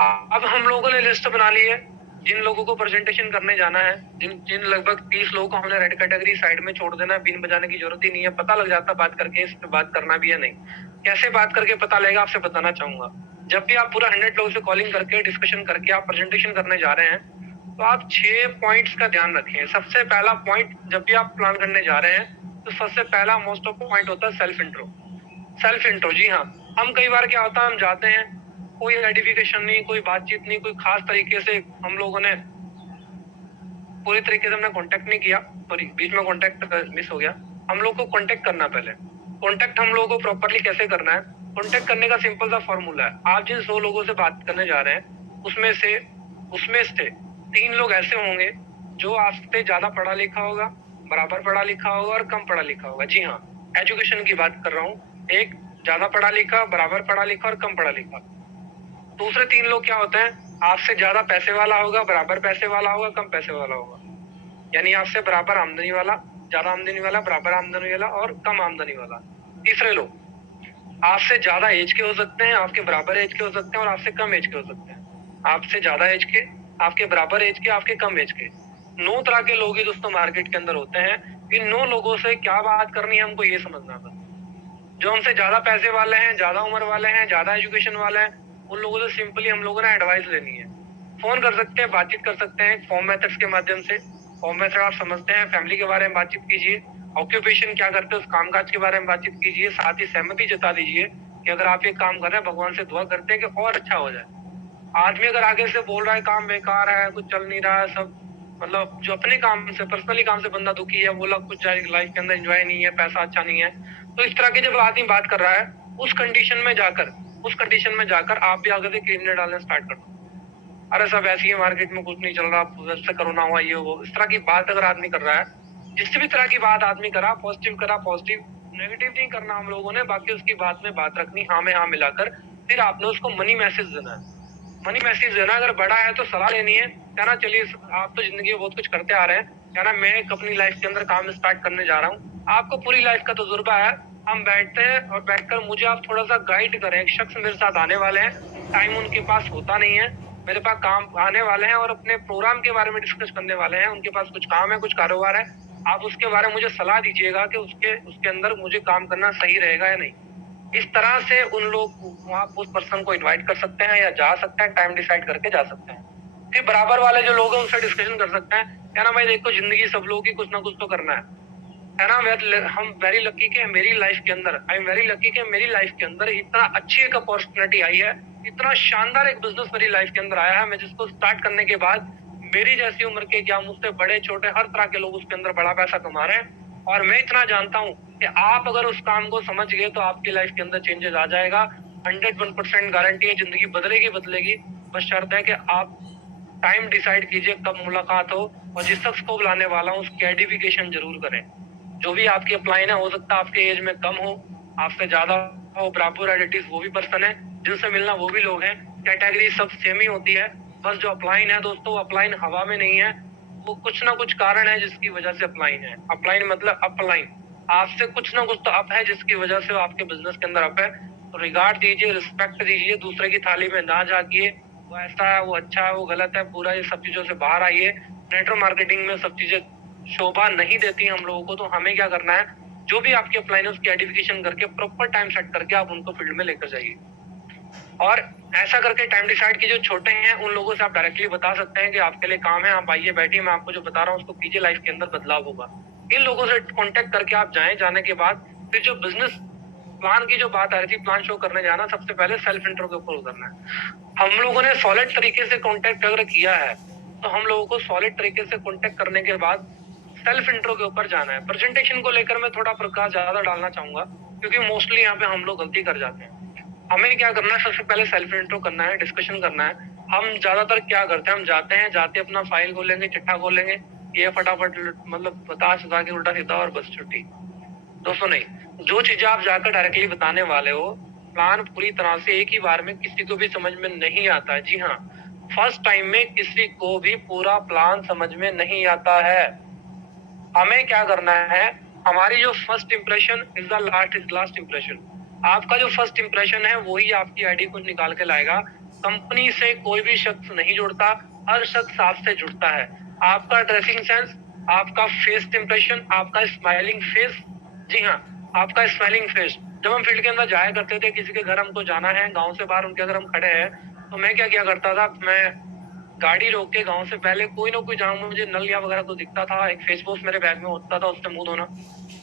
अब हम लोगों ने लिस्ट बना ली है जिन लोगों को प्रेजेंटेशन करने जाना है, जिन लगभग 30 लोगों को हमने रेड कैटेगरी साइड में छोड़ देना है, बीन बजाने की जरूरत ही नहीं है, पता लग जाता बात करके इस पे बात करना भी है नहीं। कैसे बात करके पता लगेगा आपसे बताना चाहूंगा। जब भी आप पूरा 100 लोगों से कॉलिंग करके डिस्कशन करके आप प्रेजेंटेशन करने जा रहे हैं तो आप 6 पॉइंट्स का ध्यान रखें। सबसे पहला पॉइंट जब भी आप प्लान करने जा रहे हैं तो सबसे पहला मोस्ट ऑफ पॉइंट होता है सेल्फ इंट्रो। सेल्फ इंट्रो, जी हाँ। हम कई बार क्या होता है, हम जाते हैं, कोई आइडेंटिफिकेशन नहीं, कोई बातचीत नहीं, कोई खास तरीके से हम लोगों ने पूरी तरीके से हमने कांटेक्ट नहीं किया, सॉरी बीच में कांटेक्ट मिस हो गया। हम लोग को कांटेक्ट करना, पहले कांटेक्ट हम लोगों को प्रॉपर्ली कैसे करना है। कांटेक्ट करने का सिंपल सा फॉर्मूला है, आप जिन 100 लोगों से बात करने जा रहे हैं उसमें से 3 लोग ऐसे होंगे जो आपसे ज्यादा पढ़ा लिखा होगा, बराबर पढ़ा लिखा होगा और कम पढ़ा लिखा होगा। जी हाँ, एजुकेशन की बात कर रहा हूँ। एक ज्यादा पढ़ा लिखा, बराबर पढ़ा लिखा और कम पढ़ा लिखा। दूसरे 3 लोग क्या होते हैं, आपसे ज्यादा पैसे वाला होगा, बराबर पैसे वाला होगा, कम पैसे वाला होगा। यानी आपसे बराबर आमदनी वाला, ज्यादा आमदनी वाला, बराबर आमदनी वाला और कम आमदनी वाला। तीसरे लोग आपसे ज्यादा एज के हो सकते हैं, आपके बराबर एज के हो सकते हैं और आपसे कम एज के हो सकते हैं। आपसे ज्यादा एज के, आपके बराबर एज के, आपके कम एज के। 9 तरह के लोग ही दोस्तों मार्केट के अंदर होते हैं। इन 9 लोगों से क्या बात करनी है हमको ये समझना था। जो हमसे ज्यादा पैसे वाले हैं, ज्यादा उम्र वाले हैं, ज्यादा एजुकेशन वाले हैं, उन लोगों से सिंपली हम लोगों ने एडवाइस लेनी है। फोन कर सकते हैं, बातचीत कर सकते हैं फॉर्म मेथड्स के माध्यम से। फॉर्म मेथड आप समझते हैं, फैमिली के बारे में बातचीत कीजिए, ऑक्यूपेशन क्या करते हैं उस कामकाज के बारे में बातचीत कीजिए, साथ ही सहमति जता दीजिए कि अगर आप ये काम कर रहे हैं, भगवान से दुआ करते हैं कि और अच्छा हो जाए। आदमी अगर आगे से बोल रहा है काम बेकार है, कुछ चल नहीं रहा है, सब मतलब जो अपने काम से, पर्सनली काम से बंदा दुखी है, बोला कुछ लाइफ के अंदर एंजॉय नहीं है, पैसा अच्छा नहीं है, तो इस तरह की जब आदमी बात कर रहा है उस कंडीशन में जाकर आप भी आगे से क्लियर डालना स्टार्ट कर दो। अरे सब ऐसी है, मार्केट में कुछ नहीं चल रहा, वैसे कोरोना हुआ, ये वो, इस तरह की बात अगर आदमी कर रहा है, जिस भी तरह की बात आदमी करा, पॉजिटिव करा पॉजिटिव, नेगेटिव नहीं करना हम लोगों ने। बाकी उसकी बात में बात रखनी, हाँ में हाँ मिलाकर। फिर आपने उसको मनी मैसेज देना है। मनी मैसेज देना, अगर बड़ा है तो सलाह लेनी है, कहना चलिए आप तो जिंदगी में बहुत कुछ करते आ रहे हैं, कहना मैं एक अपनी लाइफ के अंदर काम स्टार्ट करने जा रहा हूँ, आपको पूरी लाइफ का तजुर्बा है, हम बैठते हैं और बैठकर मुझे आप थोड़ा सा गाइड करें। एक शख्स मेरे साथ आने वाले हैं, टाइम उनके पास होता नहीं है, मेरे पास काम आने वाले हैं और अपने प्रोग्राम के बारे में डिस्कस करने वाले हैं, उनके पास कुछ काम है, कुछ कारोबार है, आप उसके बारे में मुझे सलाह दीजिएगा कि उसके अंदर मुझे काम करना सही रहेगा या नहीं। इस तरह से उन लोग, आप उस पर्सन को इनवाइट कर सकते हैं या जा सकते हैं, टाइम डिसाइड करके जा सकते हैं। फिर बराबर वाले जो लोग हैं उनसे डिस्कशन कर सकते हैं, क्या ना भाई देखो जिंदगी सब लोगों की कुछ ना कुछ तो करना है ना। हम वेरी लकी कि मेरी लाइफ के अंदर, आई एम वेरी लकी कि मेरी लाइफ के अंदर इतना अच्छी एक अपॉर्चुनिटी आई है, इतना शानदार एक बिजनेस मेरी लाइफ के अंदर आया है, मैं जिसको स्टार्ट करने के बाद मेरी जैसी उम्र के, क्या मुझसे बड़े छोटे हर तरह के लोग उसके अंदर बड़ा पैसा कमा रहे हैं। और मैं इतना जानता हूँ कि आप अगर उस काम को समझ गए तो आपकी लाइफ के अंदर चेंजेस आ जाएगा। 101% गारंटी है, जिंदगी बदलेगी। बस शर्त है कि आप टाइम डिसाइड कीजिए कब मुलाकात हो, और जिस शख्स को बुलाने वाला हूँ उसकी आइडेंटिफिकेशन जरूर करें। जो भी आपकी अपलाइन है, हो सकता है आपके एज में कम हो, आपसे ज्यादा हो, बराबर आइडेंटिटीज वो भी पर्सन है, जिनसे मिलना वो भी लोग हैं, कैटेगरी सब सेम ही होती है। बस जो अपलाइन है दोस्तों, अपलाइन हवा में नहीं है, वो कुछ ना कुछ कारण है जिसकी वजह से अपलाइन है। अपलाइन मतलब अपलाइन, आपसे कुछ ना कुछ तो अप है जिसकी वजह से वो आपके बिजनेस के अंदर अप है। तो रिगार्ड दीजिए, रिस्पेक्ट दीजिए, दूसरे की थाली में ना झांकिए, वो ऐसा है, वो अच्छा है, वो गलत है, पूरा ये सब चीजों से बाहर आइए। नेटवर्क मार्केटिंग में सब चीजें शोभा नहीं देती हम लोगों को। तो हमें क्या करना है, जो भी आपकी अपलाइन है उसकी आइडेंटिफिकेशन करके प्रॉपर टाइम सेट करके आप उनको फील्ड में लेकर जाइए। और ऐसा करके टाइम डिसाइड की, जो छोटे हैं उन लोगों से आप डायरेक्टली बता सकते हैं कि आपके लिए काम है, आप आइए बैठिए, मैं आपको जो बता रहा हूँ उसको कीजिए, लाइफ के अंदर बदलाव होगा। इन लोगों से कांटेक्ट करके आप जाएं। जाने के बाद फिर जो बिजनेस प्लान की जो बात आ रही थी, प्लान शो करने जाना, सबसे पहले सेल्फ इंट्रो के ऊपर उतरना है। हम लोगों ने सॉलिड तरीके से कांटेक्ट अगर किया है, तो हम लोगों को सॉलिड तरीके से कांटेक्ट करने के बाद सेल्फ इंट्रो के ऊपर जाना है। प्रेजेंटेशन को लेकर मैं थोड़ा प्रकाश ज्यादा डालना चाहूंगा, क्योंकि मोस्टली यहाँ पे हम लोग गलती कर जाते हैं। हमें क्या करना है, सबसे पहले सेल्फ इंट्रो करना है, डिस्कशन करना है। हम ज्यादातर क्या करते हैं, हम जाते अपना फाइल खोलेंगे, चिट्ठा खोलेंगे, ये फटाफट मतलब बता सुधा के उल्टा सीधा और बस छुट्टी। दोस्तों नहीं, जो चीजें आप जाकर डायरेक्टली बताने वाले हो, प्लान पूरी तरह से एक ही बार में किसी को भी समझ में नहीं आता है। जी हाँ, फर्स्ट टाइम में किसी को भी पूरा प्लान समझ में नहीं आता है। हमें क्या करना है, हमारी जो first impression is the last impression. आपका जो फर्स्ट इंप्रेशन है वही आपकी आईडी को निकाल के लाएगा। कंपनी से कोई भी शख्स नहीं जुड़ता, हर शख्स आपसे जुड़ता है। आपका ड्रेसिंग सेंस, आपका फेस इंप्रेशन, आपका स्माइलिंग फेस, जी हाँ, आपका स्माइलिंग फेस। जब हम फील्ड के अंदर जाया करते थे, किसी के घर हमको जाना है, गांव से बाहर उनके अगर हम खड़े हैं, तो मैं क्या किया करता था, मैं गाड़ी रोक के गांव से पहले कोई ना कोई, जहां मुझे नल या वगैरह तो दिखता था, एक फेस वॉश मेरे बैग में होता था, उससे मुंह धोना,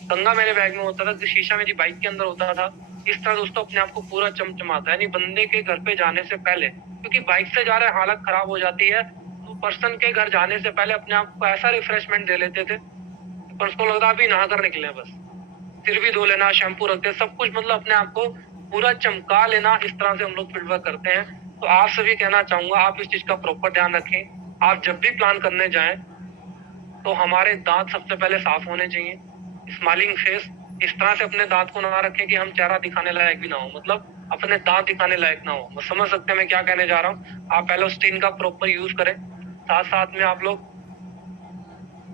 कंघा मेरे बैग में होता था, शीशा मेरी बाइक के अंदर होता था। इस तरह दोस्तों अपने आप को पूरा चमचमाता है। यानी बंदे के घर पे जाने से पहले, क्योंकि बाइक से जा रहे हालत खराब हो जाती है, तो पर्सन के घर जाने से पहले अपने आप को ऐसा रिफ्रेशमेंट दे लेते थे, पर उसको लगता अभी नहा कर निकले बस। सिर भी धो लेना, शैम्पू रखते, सब कुछ मतलब अपने आप को पूरा चमका लेना, इस तरह से हम लोग फील्ड वर्क करते हैं। तो आपसे भी कहना चाहूंगा, आप इस चीज का प्रॉपर ध्यान रखें। आप जब भी प्लान करने जाएं, तो हमारे दांत सबसे पहले साफ होने चाहिए, स्माइलिंग फेस। इस तरह से अपने दांत को ना रखें कि हम चेहरा दिखाने लायक भी ना हो, मतलब अपने दांत दिखाने लायक ना हो। समझ सकते हैं मैं क्या कहने जा रहा हूँ। आप एलोस्टीन का प्रॉपर यूज करें, साथ साथ में आप लोग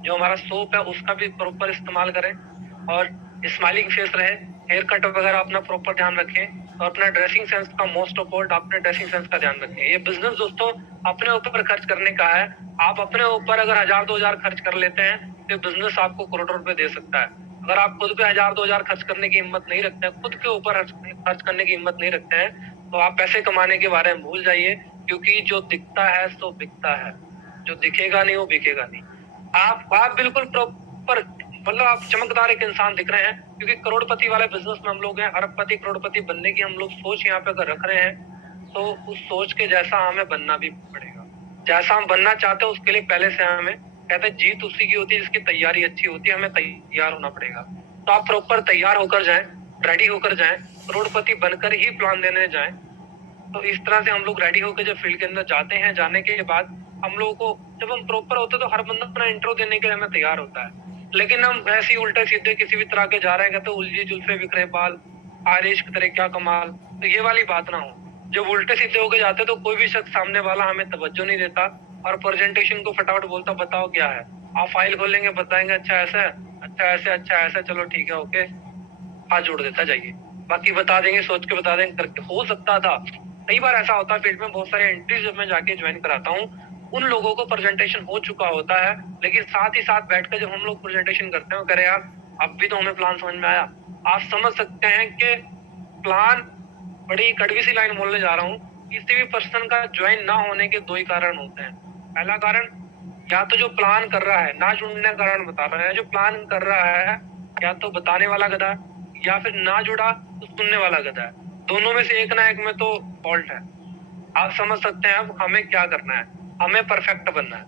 जो हमारा सोप है उसका भी प्रॉपर इस्तेमाल करें, और स्माइलिंग फेस रहे। हेयर कट वगैरह अपना प्रॉपर ध्यान रखें, और अपना ड्रेसिंग सेंस का मोस्ट ऑफ अपने ड्रेसिंग सेंस का ध्यान रखें। ये बिजनेस दोस्तों अपने ऊपर खर्च करने का है। आप अपने ऊपर अगर 1000-2000 खर्च कर लेते हैं, तो बिजनेस आपको करोड़ों रुपए दे सकता है। अगर आप खुद पे 1000-2000 खर्च करने की हिम्मत नहीं रखते हैं, खुद के ऊपर खर्च करने की हिम्मत नहीं रखते हैं, तो आप पैसे कमाने के बारे में भूल जाइए, क्योंकि जो दिखता है सो बिकता है, जो दिखेगा नहीं वो बिकेगा नहीं। आप बिल्कुल प्रॉपर, मतलब आप चमकदार एक इंसान दिख रहे हैं, क्योंकि करोड़पति वाले बिजनेस में हम लोग हैं। अरबपति करोड़पति बनने की हम लोग सोच यहाँ पे अगर रख रहे हैं, तो उस सोच के जैसा हमें बनना भी पड़ेगा। जैसा हम बनना चाहते हैं उसके लिए पहले से हमें, कहते हैं जीत उसी की होती है जिसकी तैयारी अच्छी होती है। हमें तैयार होना पड़ेगा। तो आप प्रॉपर तैयार होकर जाएं, रेडी होकर जाएं, करोड़पति बनकर ही प्लान देने जाएं। तो इस तरह से हम लोग रेडी होकर जब फील्ड के अंदर जाते हैं, जाने के बाद हम लोगों को, जब हम प्रॉपर होते हैं तो हर बंदा अपना इंट्रो देने के लिए हमें तैयार होता है। लेकिन हम ऐसे ही उल्टे सीधे किसी भी तरह के जा रहे हैं, तो उलझी जुल्फे बिखरे बाल, आरिश की तरह क्या कमाल, तो ये वाली बात ना हो। जब उल्टे सीधे होके जाते तो कोई भी शख्स सामने वाला हमें तवज्जो नहीं देता, और प्रेजेंटेशन को फटाफट बोलता बताओ क्या है। आप फाइल खोलेंगे, बताएंगे अच्छा ऐसा है, अच्छा ऐसे, अच्छा ऐसा, चलो ठीक है ओके, हाथ जोड़ देता जाइए, बाकी बता देंगे, सोच के बता देंगे करके। हो सकता था, कई बार ऐसा होता है फील्ड में, बहुत सारे एंट्रीज जब मैं जाके ज्वाइन कराता हूँ, उन लोगों को प्रेजेंटेशन हो चुका होता है, लेकिन साथ ही साथ बैठकर जब हम लोग प्रेजेंटेशन करते हैं, कह रहे यार अब भी तो हमें प्लान समझ में आया। आप समझ सकते हैं कि प्लान, बड़ी कड़वी सी लाइन बोलने जा रहा हूँ, किसी भी पर्सन का ज्वाइन ना होने के दो ही कारण होते हैं। पहला कारण, या तो जो प्लान कर रहा है, ना जुड़ने का कारण बता रहे हैं, जो प्लान कर रहा है या तो बताने वाला गधा है, या फिर ना जुड़ा तो सुनने वाला गधा है। दोनों में से एक ना एक में तो फॉल्ट है। आप समझ सकते हैं अब हमें क्या करना है। हमें परफेक्ट बनना है,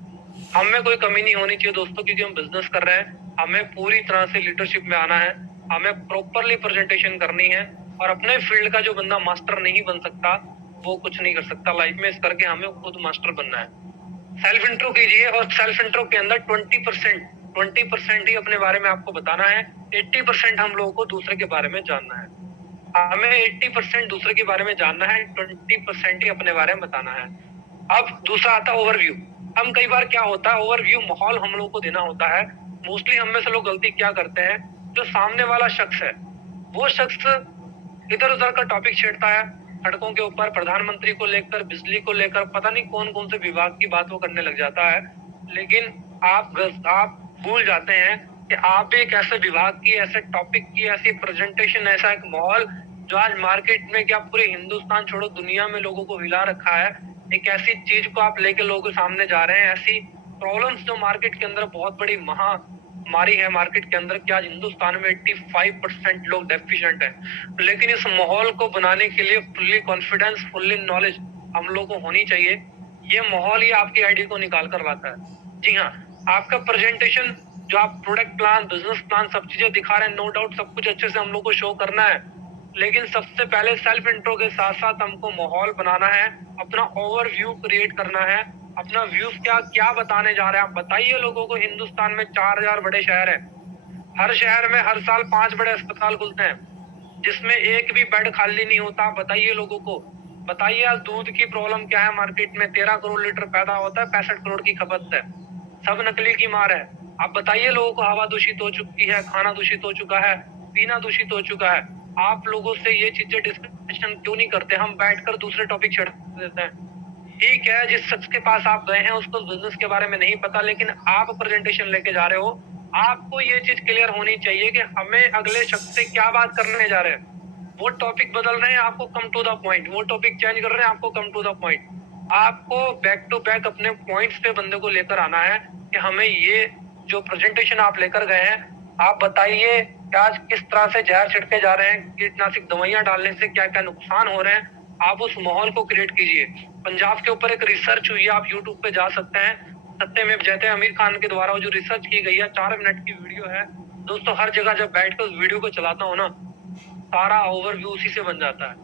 हमें कोई कमी नहीं होनी चाहिए दोस्तों, क्योंकि हम बिजनेस कर रहे हैं। हमें पूरी तरह से लीडरशिप में आना है, हमें प्रॉपरली प्रेजेंटेशन करनी है, और अपने फील्ड का जो बंदा मास्टर नहीं बन सकता, वो कुछ नहीं कर सकता लाइफ में। इस करके हमें खुद मास्टर बनना है। सेल्फ इंट्रो कीजिए और सेल्फ इंट्रो के अंदर 20% ही अपने बारे में आपको बताना है, 80% हम लोगों को दूसरे के बारे में जानना है। हमें 80% दूसरे के बारे में जानना है, 20% ही अपने बारे में बताना है। अब दूसरा आता है ओवरव्यू। हम कई बार क्या होता है, ओवरव्यू माहौल हम लोग को देना होता है। मोस्टली हम में से लोग गलती क्या करते हैं, जो सामने वाला शख्स है वो शख्स इधर उधर का टॉपिक छेड़ता है, सड़कों के ऊपर प्रधानमंत्री को लेकर, बिजली को लेकर, पता नहीं कौन कौन से विभाग की बात वो करने लग जाता है। लेकिन आप भूल जाते हैं कि आप भी एक ऐसे विभाग की, ऐसे टॉपिक की, ऐसी प्रेजेंटेशन, ऐसा एक माहौल जो आज मार्केट में क्या पूरे हिंदुस्तान छोड़ो दुनिया में लोगों को हिला रखा है, एक ऐसी चीज को आप लेके लोगों के सामने जा रहे हैं, ऐसी प्रॉब्लम्स जो मार्केट के अंदर बहुत बड़ी महामारी है मार्केट के अंदर, कि आज हिंदुस्तान में 85% लोग डेफिशिएंट हैं। लेकिन इस माहौल को बनाने के लिए फुल्ली कॉन्फिडेंस, फुल्ली नॉलेज हम लोग को होनी चाहिए। ये माहौल ही आपकी आईडी को निकाल कर लाता है। जी हाँ, आपका प्रेजेंटेशन, जो आप प्रोडक्ट प्लान, बिजनेस प्लान, सब चीजें दिखा रहे हैं, नो डाउट सब कुछ अच्छे से हम लोग को शो करना है। लेकिन सबसे पहले सेल्फ इंट्रो के साथ साथ हमको माहौल बनाना है, अपना ओवरव्यू क्रिएट करना है, अपना व्यूज क्या क्या बताने जा रहे हैं। आप बताइए लोगों को, हिंदुस्तान में 4000 बड़े शहर हैं, हर शहर में हर साल 5 बड़े अस्पताल खुलते हैं, जिसमें एक भी बेड खाली नहीं होता। बताइए लोगों को, बताइए आज दूध की प्रॉब्लम क्या है मार्केट में, 13 करोड़ लीटर पैदा होता है, 65 करोड़ की खपत है, सब नकली की मार है। आप बताइए लोगों को, हवा दूषित हो चुकी है, खाना दूषित हो चुका है, पीना दूषित हो चुका है। आप लोगों से ये चीजें डिस्कशन क्यों नहीं करते, हम बैठकर दूसरे टॉपिक छेड़ देते हैं। ठीक है, जिस शख्स के पास आप गए हैं उसको बिजनेस के बारे में नहीं पता, लेकिन आप प्रेजेंटेशन लेके जा रहे हो, आपको ये चीज क्लियर होनी चाहिए कि हमें अगले शख्स से क्या बात करने जा रहे हैं। वो टॉपिक बदल रहे हैं, आपको कम टू द पॉइंट, वो टॉपिक चेंज कर रहे हैं, आपको कम टू द पॉइंट। आपको बैक टू बैक अपने पॉइंट्स पे बंदे को लेकर आना है कि हमें ये जो प्रेजेंटेशन आप लेकर गए हैं, आप बताइए कि आज किस तरह से जहर छिड़के जा रहे हैं, कीटनाशक दवाइयां डालने से क्या क्या नुकसान हो रहे हैं। आप उस माहौल को क्रिएट कीजिए। पंजाब के ऊपर एक रिसर्च हुई है, आप यूट्यूब पे जा सकते हैं, सत्यमेव जयते आमिर खान के द्वारा वो जो रिसर्च की गई है, 4 मिनट की वीडियो है। दोस्तों, हर जगह जब बैठ कर उस वीडियो को चलाता हूँ ना, सारा ओवरव्यू उसी से बन जाता है।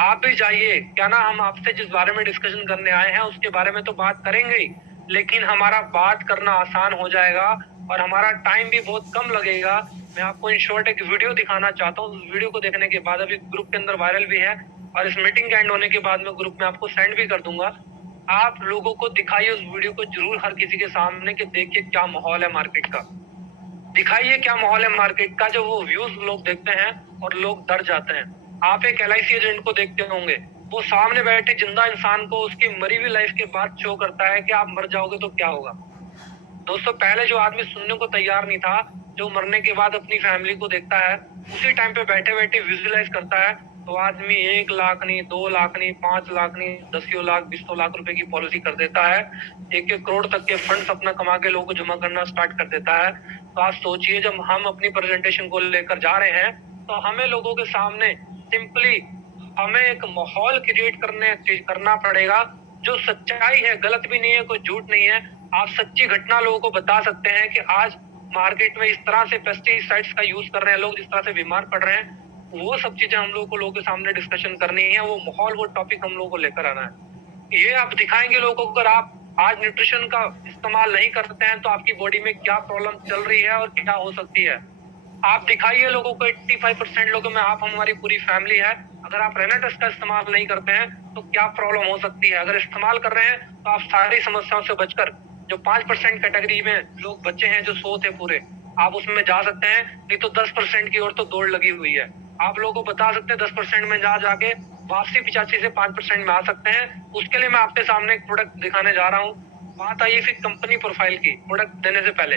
आप भी जाइए, क्या ना, हम आपसे जिस बारे में डिस्कशन करने आए हैं उसके बारे में तो बात करेंगे ही, लेकिन हमारा बात करना आसान हो जाएगा और हमारा टाइम भी बहुत कम लगेगा। मैं आपको इन शॉर्ट एक वीडियो दिखाना चाहता हूँ। उस वीडियो को देखने के बाद, अभी ग्रुप के अंदर वायरल भी है और इस मीटिंग के एंड होने के बाद मैं ग्रुप में आपको सेंड भी कर दूंगा। आप लोगों को दिखाइए उस वीडियो को जरूर हर किसी के सामने, कि देखिए क्या माहौल है मार्केट का, दिखाइए क्या माहौल है मार्केट का। जो वो व्यूज लोग देखते हैं और लोग डर जाते हैं। आप एक LIC एजेंट को देखते होंगे, वो सामने बैठे जिंदा इंसान को उसकी मरी हुई लाइफ के बाद शो करता है कि आप मर जाओगे तो क्या होगा। दोस्तों, पहले जो आदमी सुनने को तैयार नहीं था, जो मरने के बाद अपनी फैमिली को देखता है, उसी टाइम पे बैठे बैठे विजुअलाइज करता है, तो आदमी 1 लाख नहीं, 2 लाख नहीं, 5 लाख नहीं, 10 लाख, 20 लाख रुपए की पॉलिसी कर देता है। 1-1 करोड़ तक के फंड्स अपना कमा के लोगों को जमा करना स्टार्ट कर देता है। तो आप सोचिए, जब हम अपनी प्रेजेंटेशन को लेकर जा रहे हैं, तो हमें लोगों के सामने सिंपली हमें एक माहौल क्रिएट करना पड़ेगा जो सच्चाई है, गलत भी नहीं है, कोई झूठ नहीं है। आप सच्ची घटना लोगों को बता सकते हैं कि आज मार्केट में इस तरह से पेस्टिसाइड्स का यूज कर रहे हैं लोग, जिस तरह से बीमार पड़ रहे हैं, वो सब चीजें हम लोगों को लोगों के सामने डिस्कशन करनी है। वो माहौल, वो टॉपिक हम लोगों को लेकर आना है। ये आप दिखाएंगे लोगों को। अगर आप आज न्यूट्रिशन का इस्तेमाल नहीं करते हैं तो आपकी बॉडी में क्या प्रॉब्लम चल रही है और क्या हो सकती है। आप दिखाइए लोगों को, 85% लोगों में आप, हमारी पूरी फैमिली है, अगर आप रेनाटस का इस्तेमाल नहीं करते हैं तो क्या प्रॉब्लम हो सकती है। अगर इस्तेमाल कर रहे हैं तो आप सारी समस्याओं से बचकर, जो 5% कैटेगरी में लोग बच्चे हैं जो 100 थे पूरे, आप उसमें जा सकते हैं। नहीं तो 10% की ओर तो दौड़ लगी हुई है। आप लोगों को बता सकते हैं 10% में जा जाके वापसी 85 से 5% में आ सकते हैं। उसके लिए मैं आपके सामने एक प्रोडक्ट दिखाने जा रहा हूँ। बात आइए फिर कंपनी प्रोफाइल की। प्रोडक्ट देने से पहले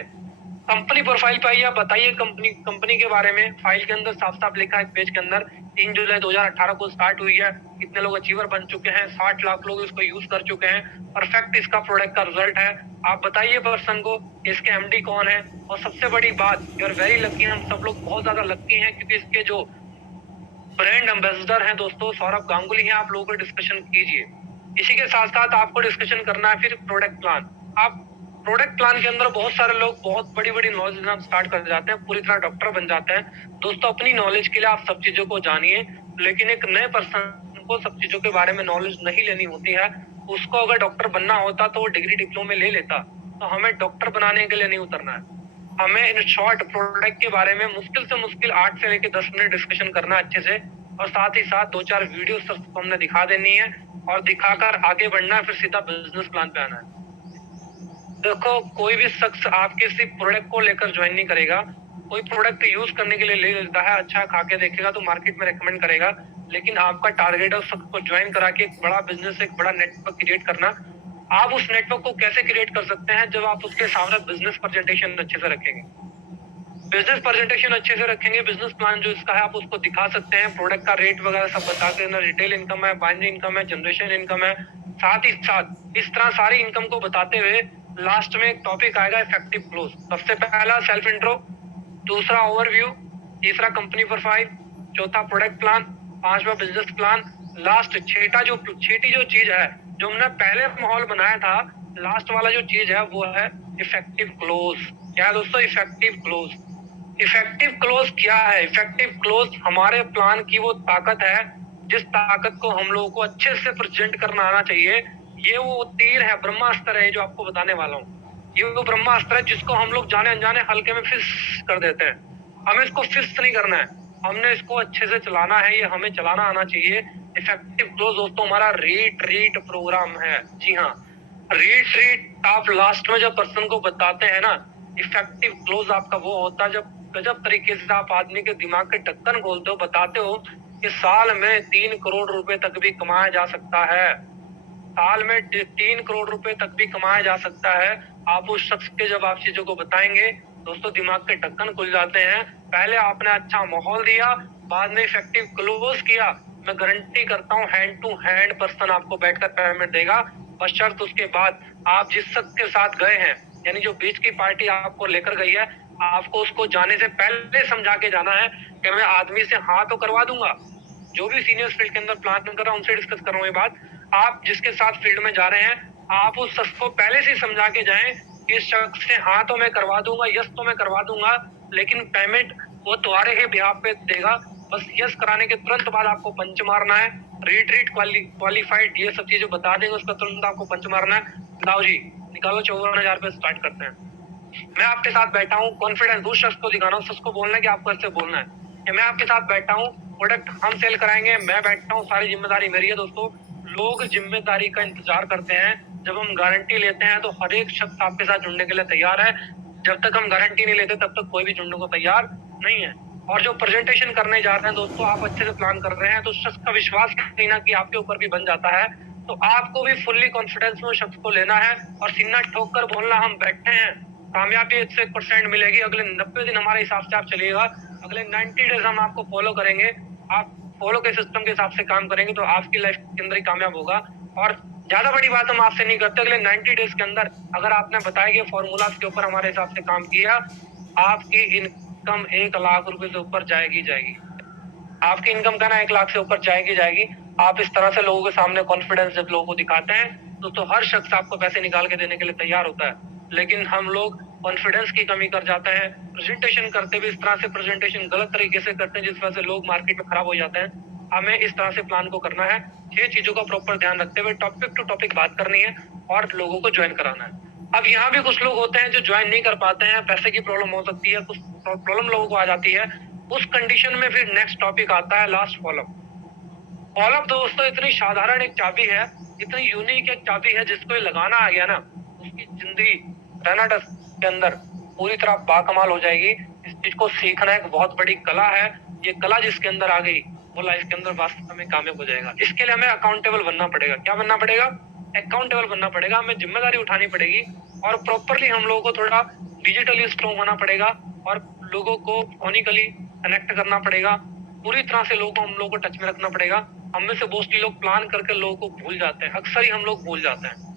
कंपनी प्रोफाइल पे आइए, आप बताइए कंपनी के बारे में। फाइल के अंदर साफ साफ लिखा है, पेज के अंदर, 3 जुलाई 2018 को स्टार्ट हुई है, कितने लोग अचीवर बन चुके हैं, 60 लाख लोग इसको यूज कर चुके हैं, परफेक्ट इसका प्रोडक्ट का रिजल्ट है। आप बताइए पर्सन को इसके MD कौन है। और सबसे बड़ी बात, यू आर वेरी लकी, हम सब लोग बहुत ज्यादा लकी हैं, क्योंकि इसके जो ब्रांड एम्बेसडर हैं दोस्तों, सौरभ गांगुली हैं। आप लोगों को डिस्कशन कीजिए। इसी के साथ साथ आपको डिस्कशन करना है फिर प्रोडक्ट प्लान। आप प्रोडक्ट प्लान के अंदर बहुत सारे लोग बहुत बड़ी बड़ी नॉलेज लेना स्टार्ट कर जाते हैं, पूरी तरह डॉक्टर बन जाते हैं। दोस्तों, अपनी नॉलेज के लिए आप सब चीजों को जानिए, लेकिन एक नए पर्सन को सब चीजों के बारे में नॉलेज नहीं लेनी होती है। उसको अगर डॉक्टर बनना होता तो वो डिग्री डिप्लोमे ले लेता। तो हमें डॉक्टर बनाने के लिए नहीं उतरना है, हमें इन शॉर्ट प्रोडक्ट के बारे में मुश्किल से मुश्किल 8 से लेकर 10 मिनट डिस्कशन करना अच्छे से, और साथ ही साथ 2-4 वीडियो सबको हमने दिखा देनी है और दिखाकर आगे बढ़ना है, फिर सीधा बिजनेस प्लान पे आना है। देखो, कोई भी शख्स आपके सिर्फ प्रोडक्ट को लेकर ज्वाइन नहीं करेगा। कोई प्रोडक्ट यूज करने के लिए ले लेता है, अच्छा खा के देखेगा तो मार्केट में रेकमेंड करेगा, लेकिन आपका टारगेट है उस शख्स को ज्वाइन करा के एक बड़ा बिजनेस, एक बड़ा नेटवर्क क्रिएट करना। आप उस नेटवर्क को कैसे क्रिएट कर सकते हैं? जब आप उसके सामने बिजनेस प्रेजेंटेशन अच्छे से रखेंगे, बिजनेस प्रेजेंटेशन अच्छे से रखेंगे, बिजनेस प्लान जो इसका है आप उसको दिखा सकते हैं, प्रोडक्ट का रेट वगैरह सब बता के ना, रिटेल इनकम है, बाइनरी इनकम है, जनरेशन इनकम है, साथ ही साथ इस तरह सारी इनकम को बताते हुए लास्ट में एक टॉपिक आएगा इफेक्टिव क्लोज। सबसे पहला सेल्फ इंट्रो, दूसरा ओवरव्यू, तीसरा कंपनी प्रोफाइल, चौथा प्रोडक्ट प्लान, पांचवा बिजनेस प्लान, लास्ट छठी जो चीज है जो हमने पहले माहौल बनाया था, लास्ट वाला जो चीज है वो है इफेक्टिव क्लोज। क्या है दोस्तों? Effective close. इफेक्टिव क्लोज क्या है? इफेक्टिव क्लोज हमारे प्लान की वो ताकत है जिस ताकत को हम लोगों को अच्छे से प्रेजेंट करना आना चाहिए। ये वो तीर है, ब्रह्मास्त्र है जो आपको बताने वाला हूँ। ये वो ब्रह्मास्त्र है जिसको हम लोग जाने अनजाने हल्के में फिस कर देते हैं। हमें इसको फिस नहीं करना है, हमने इसको अच्छे से चलाना है, ये हमें चलाना आना चाहिए। इफेक्टिव क्लोज दोस्तों हमारा रीट प्रोग्राम है। जी हाँ, रीट आप लास्ट में जब पर्सन को बताते हैं ना, इफेक्टिव क्लोज आपका वो होता है जब गजब तरीके से आप आदमी के दिमाग के ढक्कन खोलते हो, बताते हो कि साल में 3 करोड़ रुपए तक भी कमाया जा सकता है, साल में 3 करोड़ रुपए तक भी कमाया जा सकता है। आप उस शख्स के जब आप चीजों को बताएंगे दोस्तों, दिमाग के ढक्कन खुल जाते हैं। पहले आपने अच्छा माहौल दिया, बाद में इफेक्टिव क्लोज किया, मैं गारंटी करता हूँ हैंड टू हैंड पर्सन आपको बैठकर पेमेंट देगा। बशर्त उसके बाद आप जिस शख्स के साथ गए हैं, यानी जो बीच की पार्टी आपको लेकर गई है, आपको उसको जाने से पहले समझा के जाना है कि मैं आदमी से हाँ तो करवा दूंगा। जो भी सीनियर फील्ड के अंदर प्लान कर रहा हूं उनसे डिस्कस कर रहा हूं ये बात। आप जिसके साथ फील्ड में जा रहे हैं, आप उस शख्स को पहले से समझा के जाएं कि इस शख्स से हाँ तो मैं करवा दूंगा, यस तो मैं करवा दूंगा, लेकिन पेमेंट वो तुम्हारे ही बिहाफ पे देगा। बस यस कराने के तुरंत बाद आपको पंच मारना है। रीट क्वालिफाइड ये सब चीजें बता देंगे, उसका तुरंत आपको पंच मारना है। लाओ जी, निकालो 54,000 पे स्टार्ट करते हैं। मैं आपके साथ बैठा हूँ, कॉन्फिडेंस उस शख्स को दिखाना, उस शख्स को बोलना है कि आपको ऐसे बोलना है कि मैं आपके साथ बैठा हूँ, प्रोडक्ट हम सेल कराएंगे, मैं बैठा हूँ, सारी जिम्मेदारी मेरी है। दोस्तों, लोग जिम्मेदारी का इंतजार करते हैं। जब हम गारंटी लेते हैं तो हर एक शख्स आपके साथ जुड़ने के लिए तैयार है। जब तक हम गारंटी नहीं लेते तब तक कोई भी जुड़ने को तैयार नहीं है। और जो प्रेजेंटेशन करने जा रहे हैं दोस्तों, आप अच्छे से प्लान कर रहे हैं तो शख्स का विश्वास कहीं ना कहीं आपके ऊपर भी बन जाता है। तो आपको भी फुल्ली कॉन्फिडेंस में शख्स को लेना है और सीना ठोक कर बोलना हम बैठे हैं, कामयाबी 101% मिलेगी। अगले 90 दिन हमारे हिसाब से आप चलिएगा, अगले 90 डेज हम आपको फॉलो करेंगे। आप फॉलो के सिस्टम के हिसाब से काम करेंगे तो आपकी लाइफ के अंदर ही कामयाब होगा। और ज्यादा बड़ी बात हम आपसे नहीं करते, अगले 90 डेज के अंदर अगर आपने बताए गए फॉर्मूला के ऊपर हमारे हिसाब से काम किया, आपकी इनकम 1 लाख रुपए से ऊपर जाएगी जाएगी। आपकी इनकम का ना 1 लाख से ऊपर जाएगी जाएगी। आप इस तरह से लोगों के सामने कॉन्फिडेंस जब लोगों को दिखाते हैं तो हर शख्स आपको पैसे निकाल के देने के लिए तैयार होता है। लेकिन हम लोग कॉन्फिडेंस की कमी कर जाते हैं, प्रेजेंटेशन करते हुए इस तरह से प्रेजेंटेशन गलत तरीके से करते हैं जिस वजह से लोग मार्केट में खराब हो जाते हैं। हमें इस तरह से प्लान को करना है, 6 चीजों का प्रॉपर ध्यान रखते हुए टॉपिक टू टॉपिक बात करनी है और लोगों को ज्वाइन कराना है। अब यहाँ भी कुछ लोग होते हैं जो ज्वाइन नहीं कर पाते हैं, पैसे की प्रॉब्लम हो सकती है, कुछ प्रॉब्लम लोगों को आ जाती है। उस कंडीशन में फिर नेक्स्ट टॉपिक आता है लास्ट फॉलोअप। फॉलोअप दोस्तों इतनी साधारण एक चाबी है, इतनी यूनिक एक चाबी है, जिसको ये लगाना आ गया ना, उसकी जिंदगी टनाटस के अंदर पूरी तरह बाकमाल हो जाएगी। इस चीज को सीखना एक बहुत बड़ी कला है। ये कला जिसके अंदर आ गई वो लाइफ के अंदर वास्तव में कामयाब हो जाएगा। इसके लिए हमें अकाउंटेबल बनना पड़ेगा। क्या बनना पड़ेगा? अकाउंटेबल बनना पड़ेगा। हमें जिम्मेदारी उठानी पड़ेगी और प्रॉपरली हम लोगों को थोड़ा डिजिटली स्ट्रॉन्ग होना पड़ेगा और लोगों को फोनिकली कनेक्ट करना पड़ेगा। पूरी तरह से लोगों को हम लोगों को टच में रखना पड़ेगा। हम में से मोस्टली लोग प्लान करके लोगों को भूल जाते हैं, अक्सर ही हम लोग भूल जाते हैं।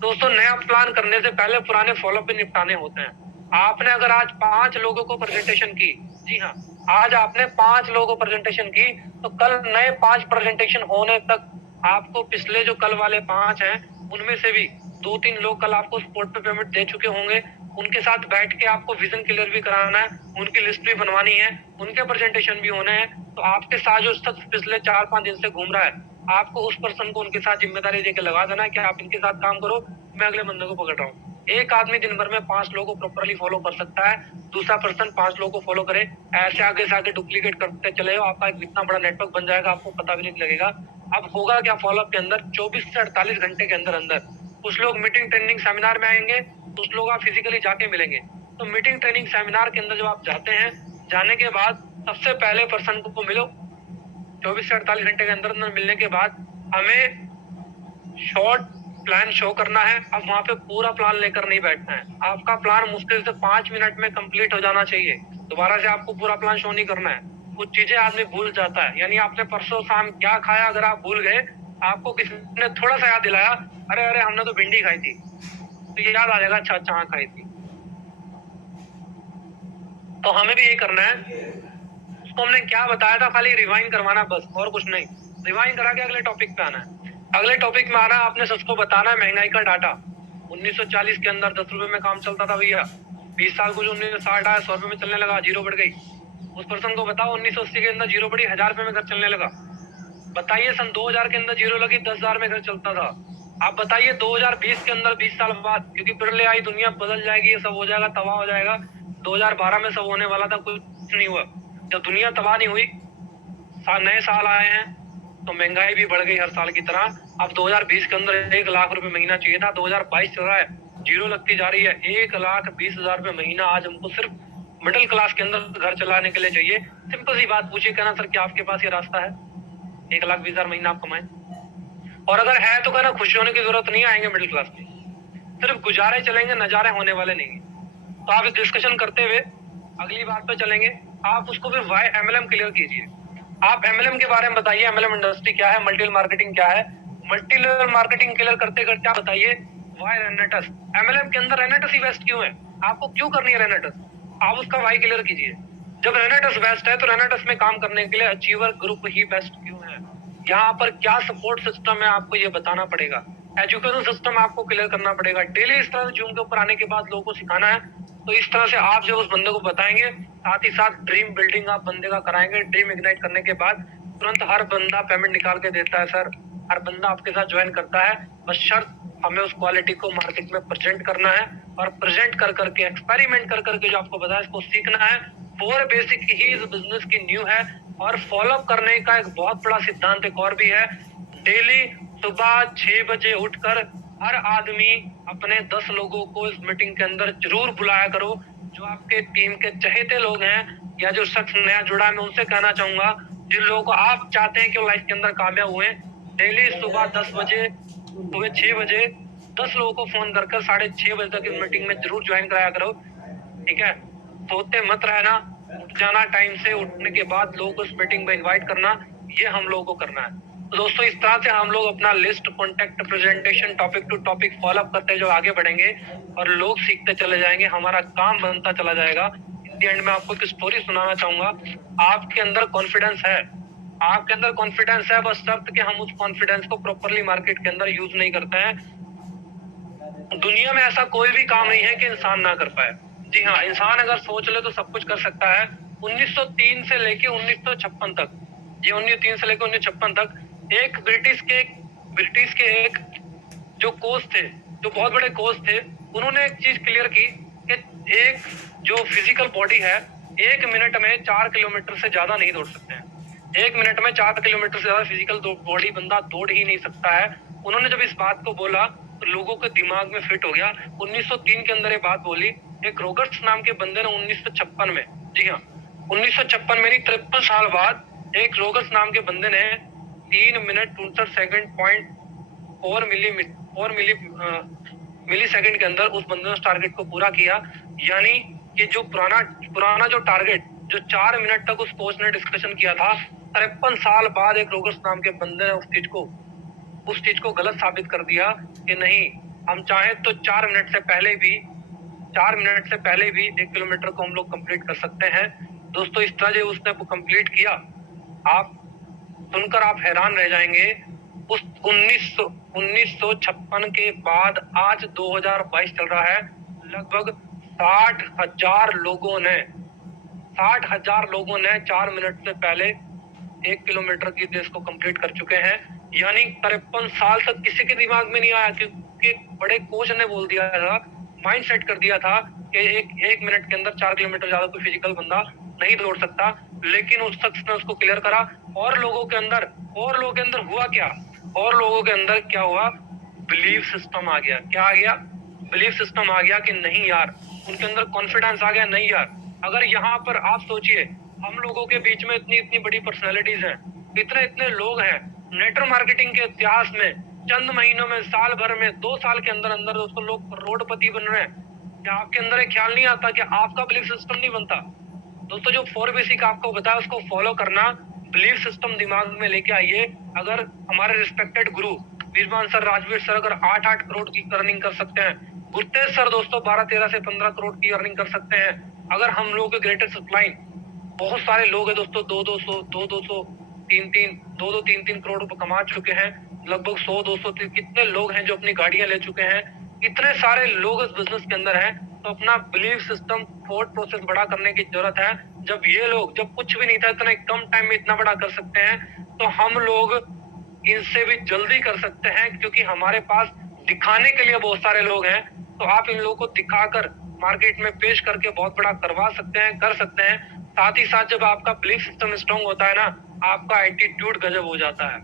दोस्तों, नया प्लान करने से पहले पुराने फॉलोअप भी निपटाने होते हैं। आपने अगर आज 5 लोगों को प्रेजेंटेशन की, जी हाँ, आज आपने 5 लोगों को प्रेजेंटेशन की, तो कल नए 5 प्रेजेंटेशन होने तक आपको पिछले जो कल वाले 5 हैं उनमें से भी 2-3 लोग कल आपको स्पॉट पे पेमेंट दे चुके होंगे। उनके साथ बैठ के आपको विजन क्लियर भी कराना है, उनकी लिस्ट भी बनवानी है, उनके प्रेजेंटेशन भी होने हैं। तो आपके साथ जो शख्स पिछले 4-5 दिन से घूम रहा है, आपको उस पर्सन को उनके साथ जिम्मेदारी देके लगा देना है कि आप इनके साथ काम करो, मैं अगले बंदे को पकड़ रहा हूँ। एक आदमी दिन भर में 5 लोगों को प्रॉपरली फॉलो कर सकता है, दूसरा पर्सन 5 लोगों को फॉलो करे, ऐसे आगे से आगे डुप्लीकेट करते चले जाओ, आपका एक इतना बड़ा नेटवर्क बन जाएगा, आपको पता भी नहीं लगेगा। अब होगा क्या फॉलोअप के अंदर, 24 से 48 घंटे के अंदर अंदर कुछ लोग मीटिंग, ट्रेनिंग, सेमिनार में आएंगे, कुछ लोग आप फिजिकली जाके मिलेंगे। तो मीटिंग, ट्रेनिंग, सेमिनार के अंदर जब आप जाते हैं, जाने के बाद सबसे पहले पर्सन को मिलो, 24 से 48 घंटे के अंदर अंदर मिलने के बाद हमें शॉर्ट प्लान शो करना है। अब वहां पे पूरा प्लान लेकर नहीं बैठना है, आपका प्लान मुश्किल से 5 मिनट में कंप्लीट हो जाना चाहिए। दोबारा से आपको पूरा प्लान शो नहीं करना है, कुछ चीजें आदमी भूल जाता है। यानी आपने परसों शाम क्या खाया, अगर आप भूल गए, आपको किसी ने थोड़ा सा याद दिलाया, अरे अरे हमने तो भिंडी खाई थी, तो ये याद आ जाएगा, अच्छा अच्छा हाँ खाई थी। तो हमें भी यही करना है, उसको हमने क्या बताया था खाली रिवाइंड करवाना बस, और कुछ नहीं। रिवाइंड करा के अगले टॉपिक पे आना है। अगले टॉपिक में आना, आपने सबको बताना है महंगाई का डाटा। 1940 के अंदर 10 रुपए में काम चलता था भैया, 20 साल को जो 1960 आया, 100 रुपए में चलने लगा, जीरो बढ़ गई। उस पर्सन को बताओ 1980 के अंदर जीरो बढ़ी, 1000 रुपए में घर चलने लगा। बताइए सन 2000 के अंदर जीरो लगी, 10,000 में घर चलता था। आप बताइए 2020 के अंदर 20 साल बाद, क्योंकि बिरले आई दुनिया बदल जाएगी, ये सब हो जाएगा, तबाह हो जाएगा। 2012 में सब होने वाला था, कुछ नहीं हुआ। जब दुनिया तबाह नहीं हुई, नए साल आए हैं तो महंगाई भी बढ़ गई हर साल की तरह। अब 2020 के अंदर 1 लाख रुपए महीना चाहिए था, 2022 चल रहा है, जीरो लगती जा रही है, 1,20,000 रुपए महीना आज हमको सिर्फ मिडिल क्लास के अंदर घर चलाने के लिए चाहिए। सिंपल सी बात पूछिए, कहना सर क्या आपके पास ये रास्ता है 1,20,000 महीना आप कमाएं? और अगर है तो कहना खुशी होने की जरूरत नहीं, आएंगे मिडिल क्लास में, सिर्फ गुजारे चलेंगे, नजारे होने वाले नहीं। तो आप इस डिस्कशन करते हुए अगली बात पे चलेंगे। आप उसको भी वाई एमएलएम क्लियर कीजिए। आप एमएलएम के बारे में बताइए, एमएलएम इंडस्ट्री क्या है, मल्टी लेवल मार्केटिंग क्या है। मल्टी लेवल मार्केटिंग क्लियर करते करते आप बताइए वाई रेनेटस, एमएलएम के अंदर रेनेटस ही बेस्ट क्यों है, आपको क्यों करनी है रेनेटस, आप उसका वाई क्लियर कीजिए। जब रेनेटस बेस्ट है तो रेनेटस में काम करने के लिए अचीवर ग्रुप ही बेस्ट क्यों है, यहाँ पर क्या सपोर्ट सिस्टम है, आपको ये बताना पड़ेगा। एजुकेशन सिस्टम आपको क्लियर करना पड़ेगा। डेली इस तरह से जूम के ऊपर आने के बाद लोगों को सिखाना है। तो इस तरह से आप जब उस बंदे को बताएंगे, साथ ही साथ ड्रीम बिल्डिंग आप बंदे का कराएंगे। ड्रीम इग्नाइट करने के बाद तुरंत हर बंदा पेमेंट निकाल के देता है सर, हर बंदा आपके साथ ज्वाइन करता है, बस शर्त हमें उस क्वालिटी को मार्केट में प्रेजेंट करना है, और प्रेजेंट कर करके, एक्सपेरिमेंट कर करके जो आपको बताया इसको सीखना है। फोर बेसिक ही इस बिजनेस की न्यू है। और फॉलोअप करने का एक बहुत बड़ा सिद्धांत एक और भी है, डेली सुबह 6 बजे उठकर हर आदमी अपने 10 लोगों को इस मीटिंग के अंदर जरूर बुलाया करो, जो आपके टीम के चहेते लोग हैं, या जो शख्स नया जुड़ा है, मैं उनसे कहना चाहूंगा, जिन लोगों को आप चाहते हैं कि वो लाइफ के अंदर कामयाब हुए, डेली सुबह 10 बजे, सुबह 6 बजे 10 लोगों को फोन कर 6:30 बजे तक इस मीटिंग में जरूर ज्वाइन कराया करो, ठीक है। सोते मत रहना, उठ जाना टाइम से, उठने के बाद लोगों को इस मीटिंग में इन्वाइट करना, ये हम लोगों को करना है। तो दोस्तों इस तरह से हम लोग अपना list, contact, presentation, topic to topic follow up करते जो आगे बढ़ेंगे, और लोग सीखते चले जाएंगे, हमारा काम बनता चला जाएगा। इन दी एंड में आपको एक स्टोरी सुनाना चाहूंगा। आपके अंदर कॉन्फिडेंस है, आपके अंदर कॉन्फिडेंस है, बस शर्त कि हम उस कॉन्फिडेंस को प्रॉपरली मार्केट के अंदर यूज नहीं करते हैं। दुनिया में ऐसा कोई भी काम नहीं है कि इंसान ना कर पाए। जी हाँ, इंसान अगर सोच ले तो सब कुछ कर सकता है। 1903 से लेके 1956 तक, ये 1903 से लेके 1956 तक एक ब्रिटिश के एक जो कोच थे, जो बहुत बड़े कोच थे, उन्होंने एक चीज क्लियर की कि एक जो फिजिकल बॉडी है, 1 मिनट में 4 किलोमीटर से ज्यादा नहीं दौड़ सकते हैं। 1 मिनट में 4 किलोमीटर से ज्यादा फिजिकल बॉडी बंदा दौड़ ही नहीं सकता है। उन्होंने जब इस बात को बोला तो लोगों के दिमाग में फिट हो गया। 1903 के अंदर ये बात बोली। एक रोगर्स नाम के बंदे ने 1956 में, जी हाँ 1956 में, 53 साल बाद एक रोगर्स नाम के बंदे ने 3 मिनट 69 सेकंड पॉइंट 4 मिली सेकंड के अंदर उस बंदे ने उस टारगेट को पूरा किया। यानी कि जो पुराना जो टारगेट जो 4 मिनट तक उस कोच ने डिस्कशन किया था, 53 साल बाद एक रोगर्स नाम के बंदे ने उस चीज को गलत साबित कर दिया कि नहीं, हम चाहे तो 4 मिनट से पहले भी 1 किलोमीटर को हम लोग कंप्लीट कर सकते हैं। दोस्तों इस तरह जो उसने कंप्लीट किया, आप सुनकर आप हैरान रह जाएंगे। उस 1956 के बाद आज 2022 चल रहा है, लगभग 60,000 लोगों ने 4 मिनट से पहले 1 किलोमीटर की रेस को कंप्लीट कर चुके हैं। यानी 53 साल तक किसी के दिमाग में नहीं आया, क्योंकि बड़े कोच ने बोल दिया था, माइंड सेट कर दिया था कि एक मिनट के अंदर 4 किलोमीटर ज्यादा कोई फिजिकल बंदा नहीं दौड़ सकता। लेकिन उस शख्स ने उसको क्लियर करा, और लोगों के अंदर हुआ क्या, और लोगों के अंदर क्या हुआ, बिलीफ सिस्टम आ गया। क्या आ गया? बिलीफ सिस्टम आ गया कि नहीं यार, उनके अंदर कॉन्फिडेंस आ गया, नहीं यार अगर यहाँ पर आप सोचिए, हम लोगों के बीच में इतनी बड़ी पर्सनैलिटीज हैं, इतने लोग हैं, नेटवर्क मार्केटिंग के इतिहास में चंद महीनों में, साल भर में, 2 साल के अंदर अंदर दोस्तों लोग करोड़पति बन रहे हैं। क्या आपके अंदर एक ख्याल नहीं आता कि आपका बिलीफ सिस्टम नहीं बनता? दोस्तों जो 4 बेसिक आपको बताया उसको फॉलो करना, बिलीफ सिस्टम दिमाग में लेके आइए। अगर हमारे रिस्पेक्टेड गुरु वीरमान सर, राजवीर सर अगर 8-8 करोड़ की अर्निंग कर सकते हैं, गुरतेज सर दोस्तों 12-13 से 15 करोड़ की अर्निंग कर सकते हैं, अगर हम लोग के ग्रेटेस्ट अपलाइन बहुत सारे लोग हैं दोस्तों, 2-200 3-3 करोड़ रुपए कमा चुके हैं, लगभग 100-200 कितने लोग हैं जो अपनी गाड़ियां ले चुके हैं, इतने सारे लोग इस बिजनेस के अंदर हैं। तो अपना बिलीफ सिस्टम, थॉट प्रोसेस बड़ा करने की जरूरत है। जब ये लोग, जब कुछ भी नहीं था, इतने कम टाइम में इतना बड़ा कर सकते हैं, तो हम लोग इनसे भी जल्दी कर सकते हैं, क्योंकि हमारे पास दिखाने के लिए बहुत सारे लोग हैं। तो आप इन लोगों को दिखाकर मार्केट में पेश करके बहुत बड़ा करवा सकते हैं, कर सकते हैं। साथ ही साथ जब आपका बिलीफ सिस्टम स्ट्रांग होता है ना, आपका एटीट्यूड गजब हो जाता है।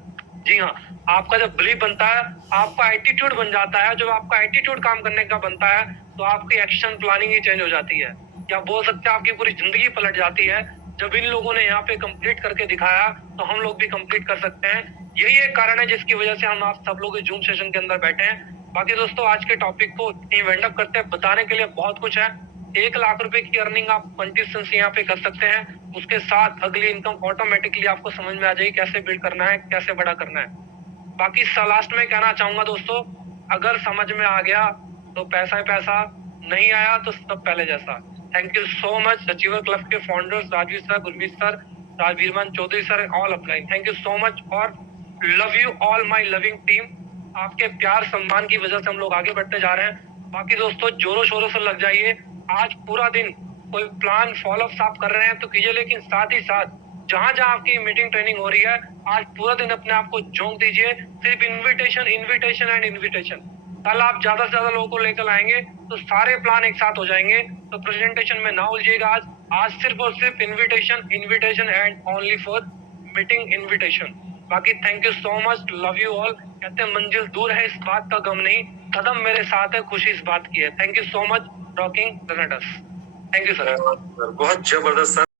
जी हाँ, आपका जब बिलीफ बनता है, आपका एटीट्यूड बन जाता है। जब आपका एटीट्यूड काम करने का बनता है, तो आपकी एक्शन प्लानिंग ही चेंज हो जाती है, या बोल सकते हैं आपकी पूरी जिंदगी पलट जाती है। जब इन लोगों ने यहाँ पे कंप्लीट करके दिखाया, तो हम लोग भी कंप्लीट कर सकते हैं। यही एक कारण है जिसकी वजह से हम आप सब लोग जूम सेशन के अंदर बैठे हैं। बाकी दोस्तों आज के टॉपिक को वाइंड अप करते हैं। बताने के लिए बहुत कुछ है। 1 लाख रुपए की अर्निंग आप कंसिस्टेंसी यहाँ पे कर सकते हैं। उसके साथ अगली इनकम ऑटोमेटिकली आपको समझ में आ जाएगी, कैसे बिल्ड करना है, कैसे बड़ा करना है। बाकी लास्ट में कहना चाहूंगा दोस्तों, अगर समझ में आ गया तो पैसा ही पैसा, नहीं आया तो सब पहले जैसा। Thank you so much achiever club के founders Rajveer sir, Gurmeet sir, Rajveerman Chaudhary sir, all upline. Thank you so much, और love you all my loving team. आपके प्यार सम्मान की वजह से हम लोग आगे बढ़ते जा रहे हैं। बाकी दोस्तों जोरों शोरों से लग जाइए। आज पूरा दिन कोई प्लान फॉलोअप्स आप कर रहे हैं तो कीजिए, लेकिन साथ ही साथ जहां जहां आपकी मीटिंग ट्रेनिंग हो रही है, आज पूरा दिन अपने आप को झोंक दीजिए। सिर्फ इन्विटेशन इन्विटेशन एंड इन्विटेशन। कल आप ज्यादा से ज्यादा लोगों को लेकर आएंगे तो सारे प्लान एक साथ हो जाएंगे। तो प्रेजेंटेशन में ना उलझिएगा। आज सिर्फ और सिर्फ invitation invitation and only for meeting invitation. बाकी thank you so much, love you all. कहते हैं मंजिल दूर है इस बात का गम नहीं, कदम मेरे साथ है खुशी इस बात की है। Thank you so much, rocking रनडस। Thank you sir. बहुत जबरदस्त सर।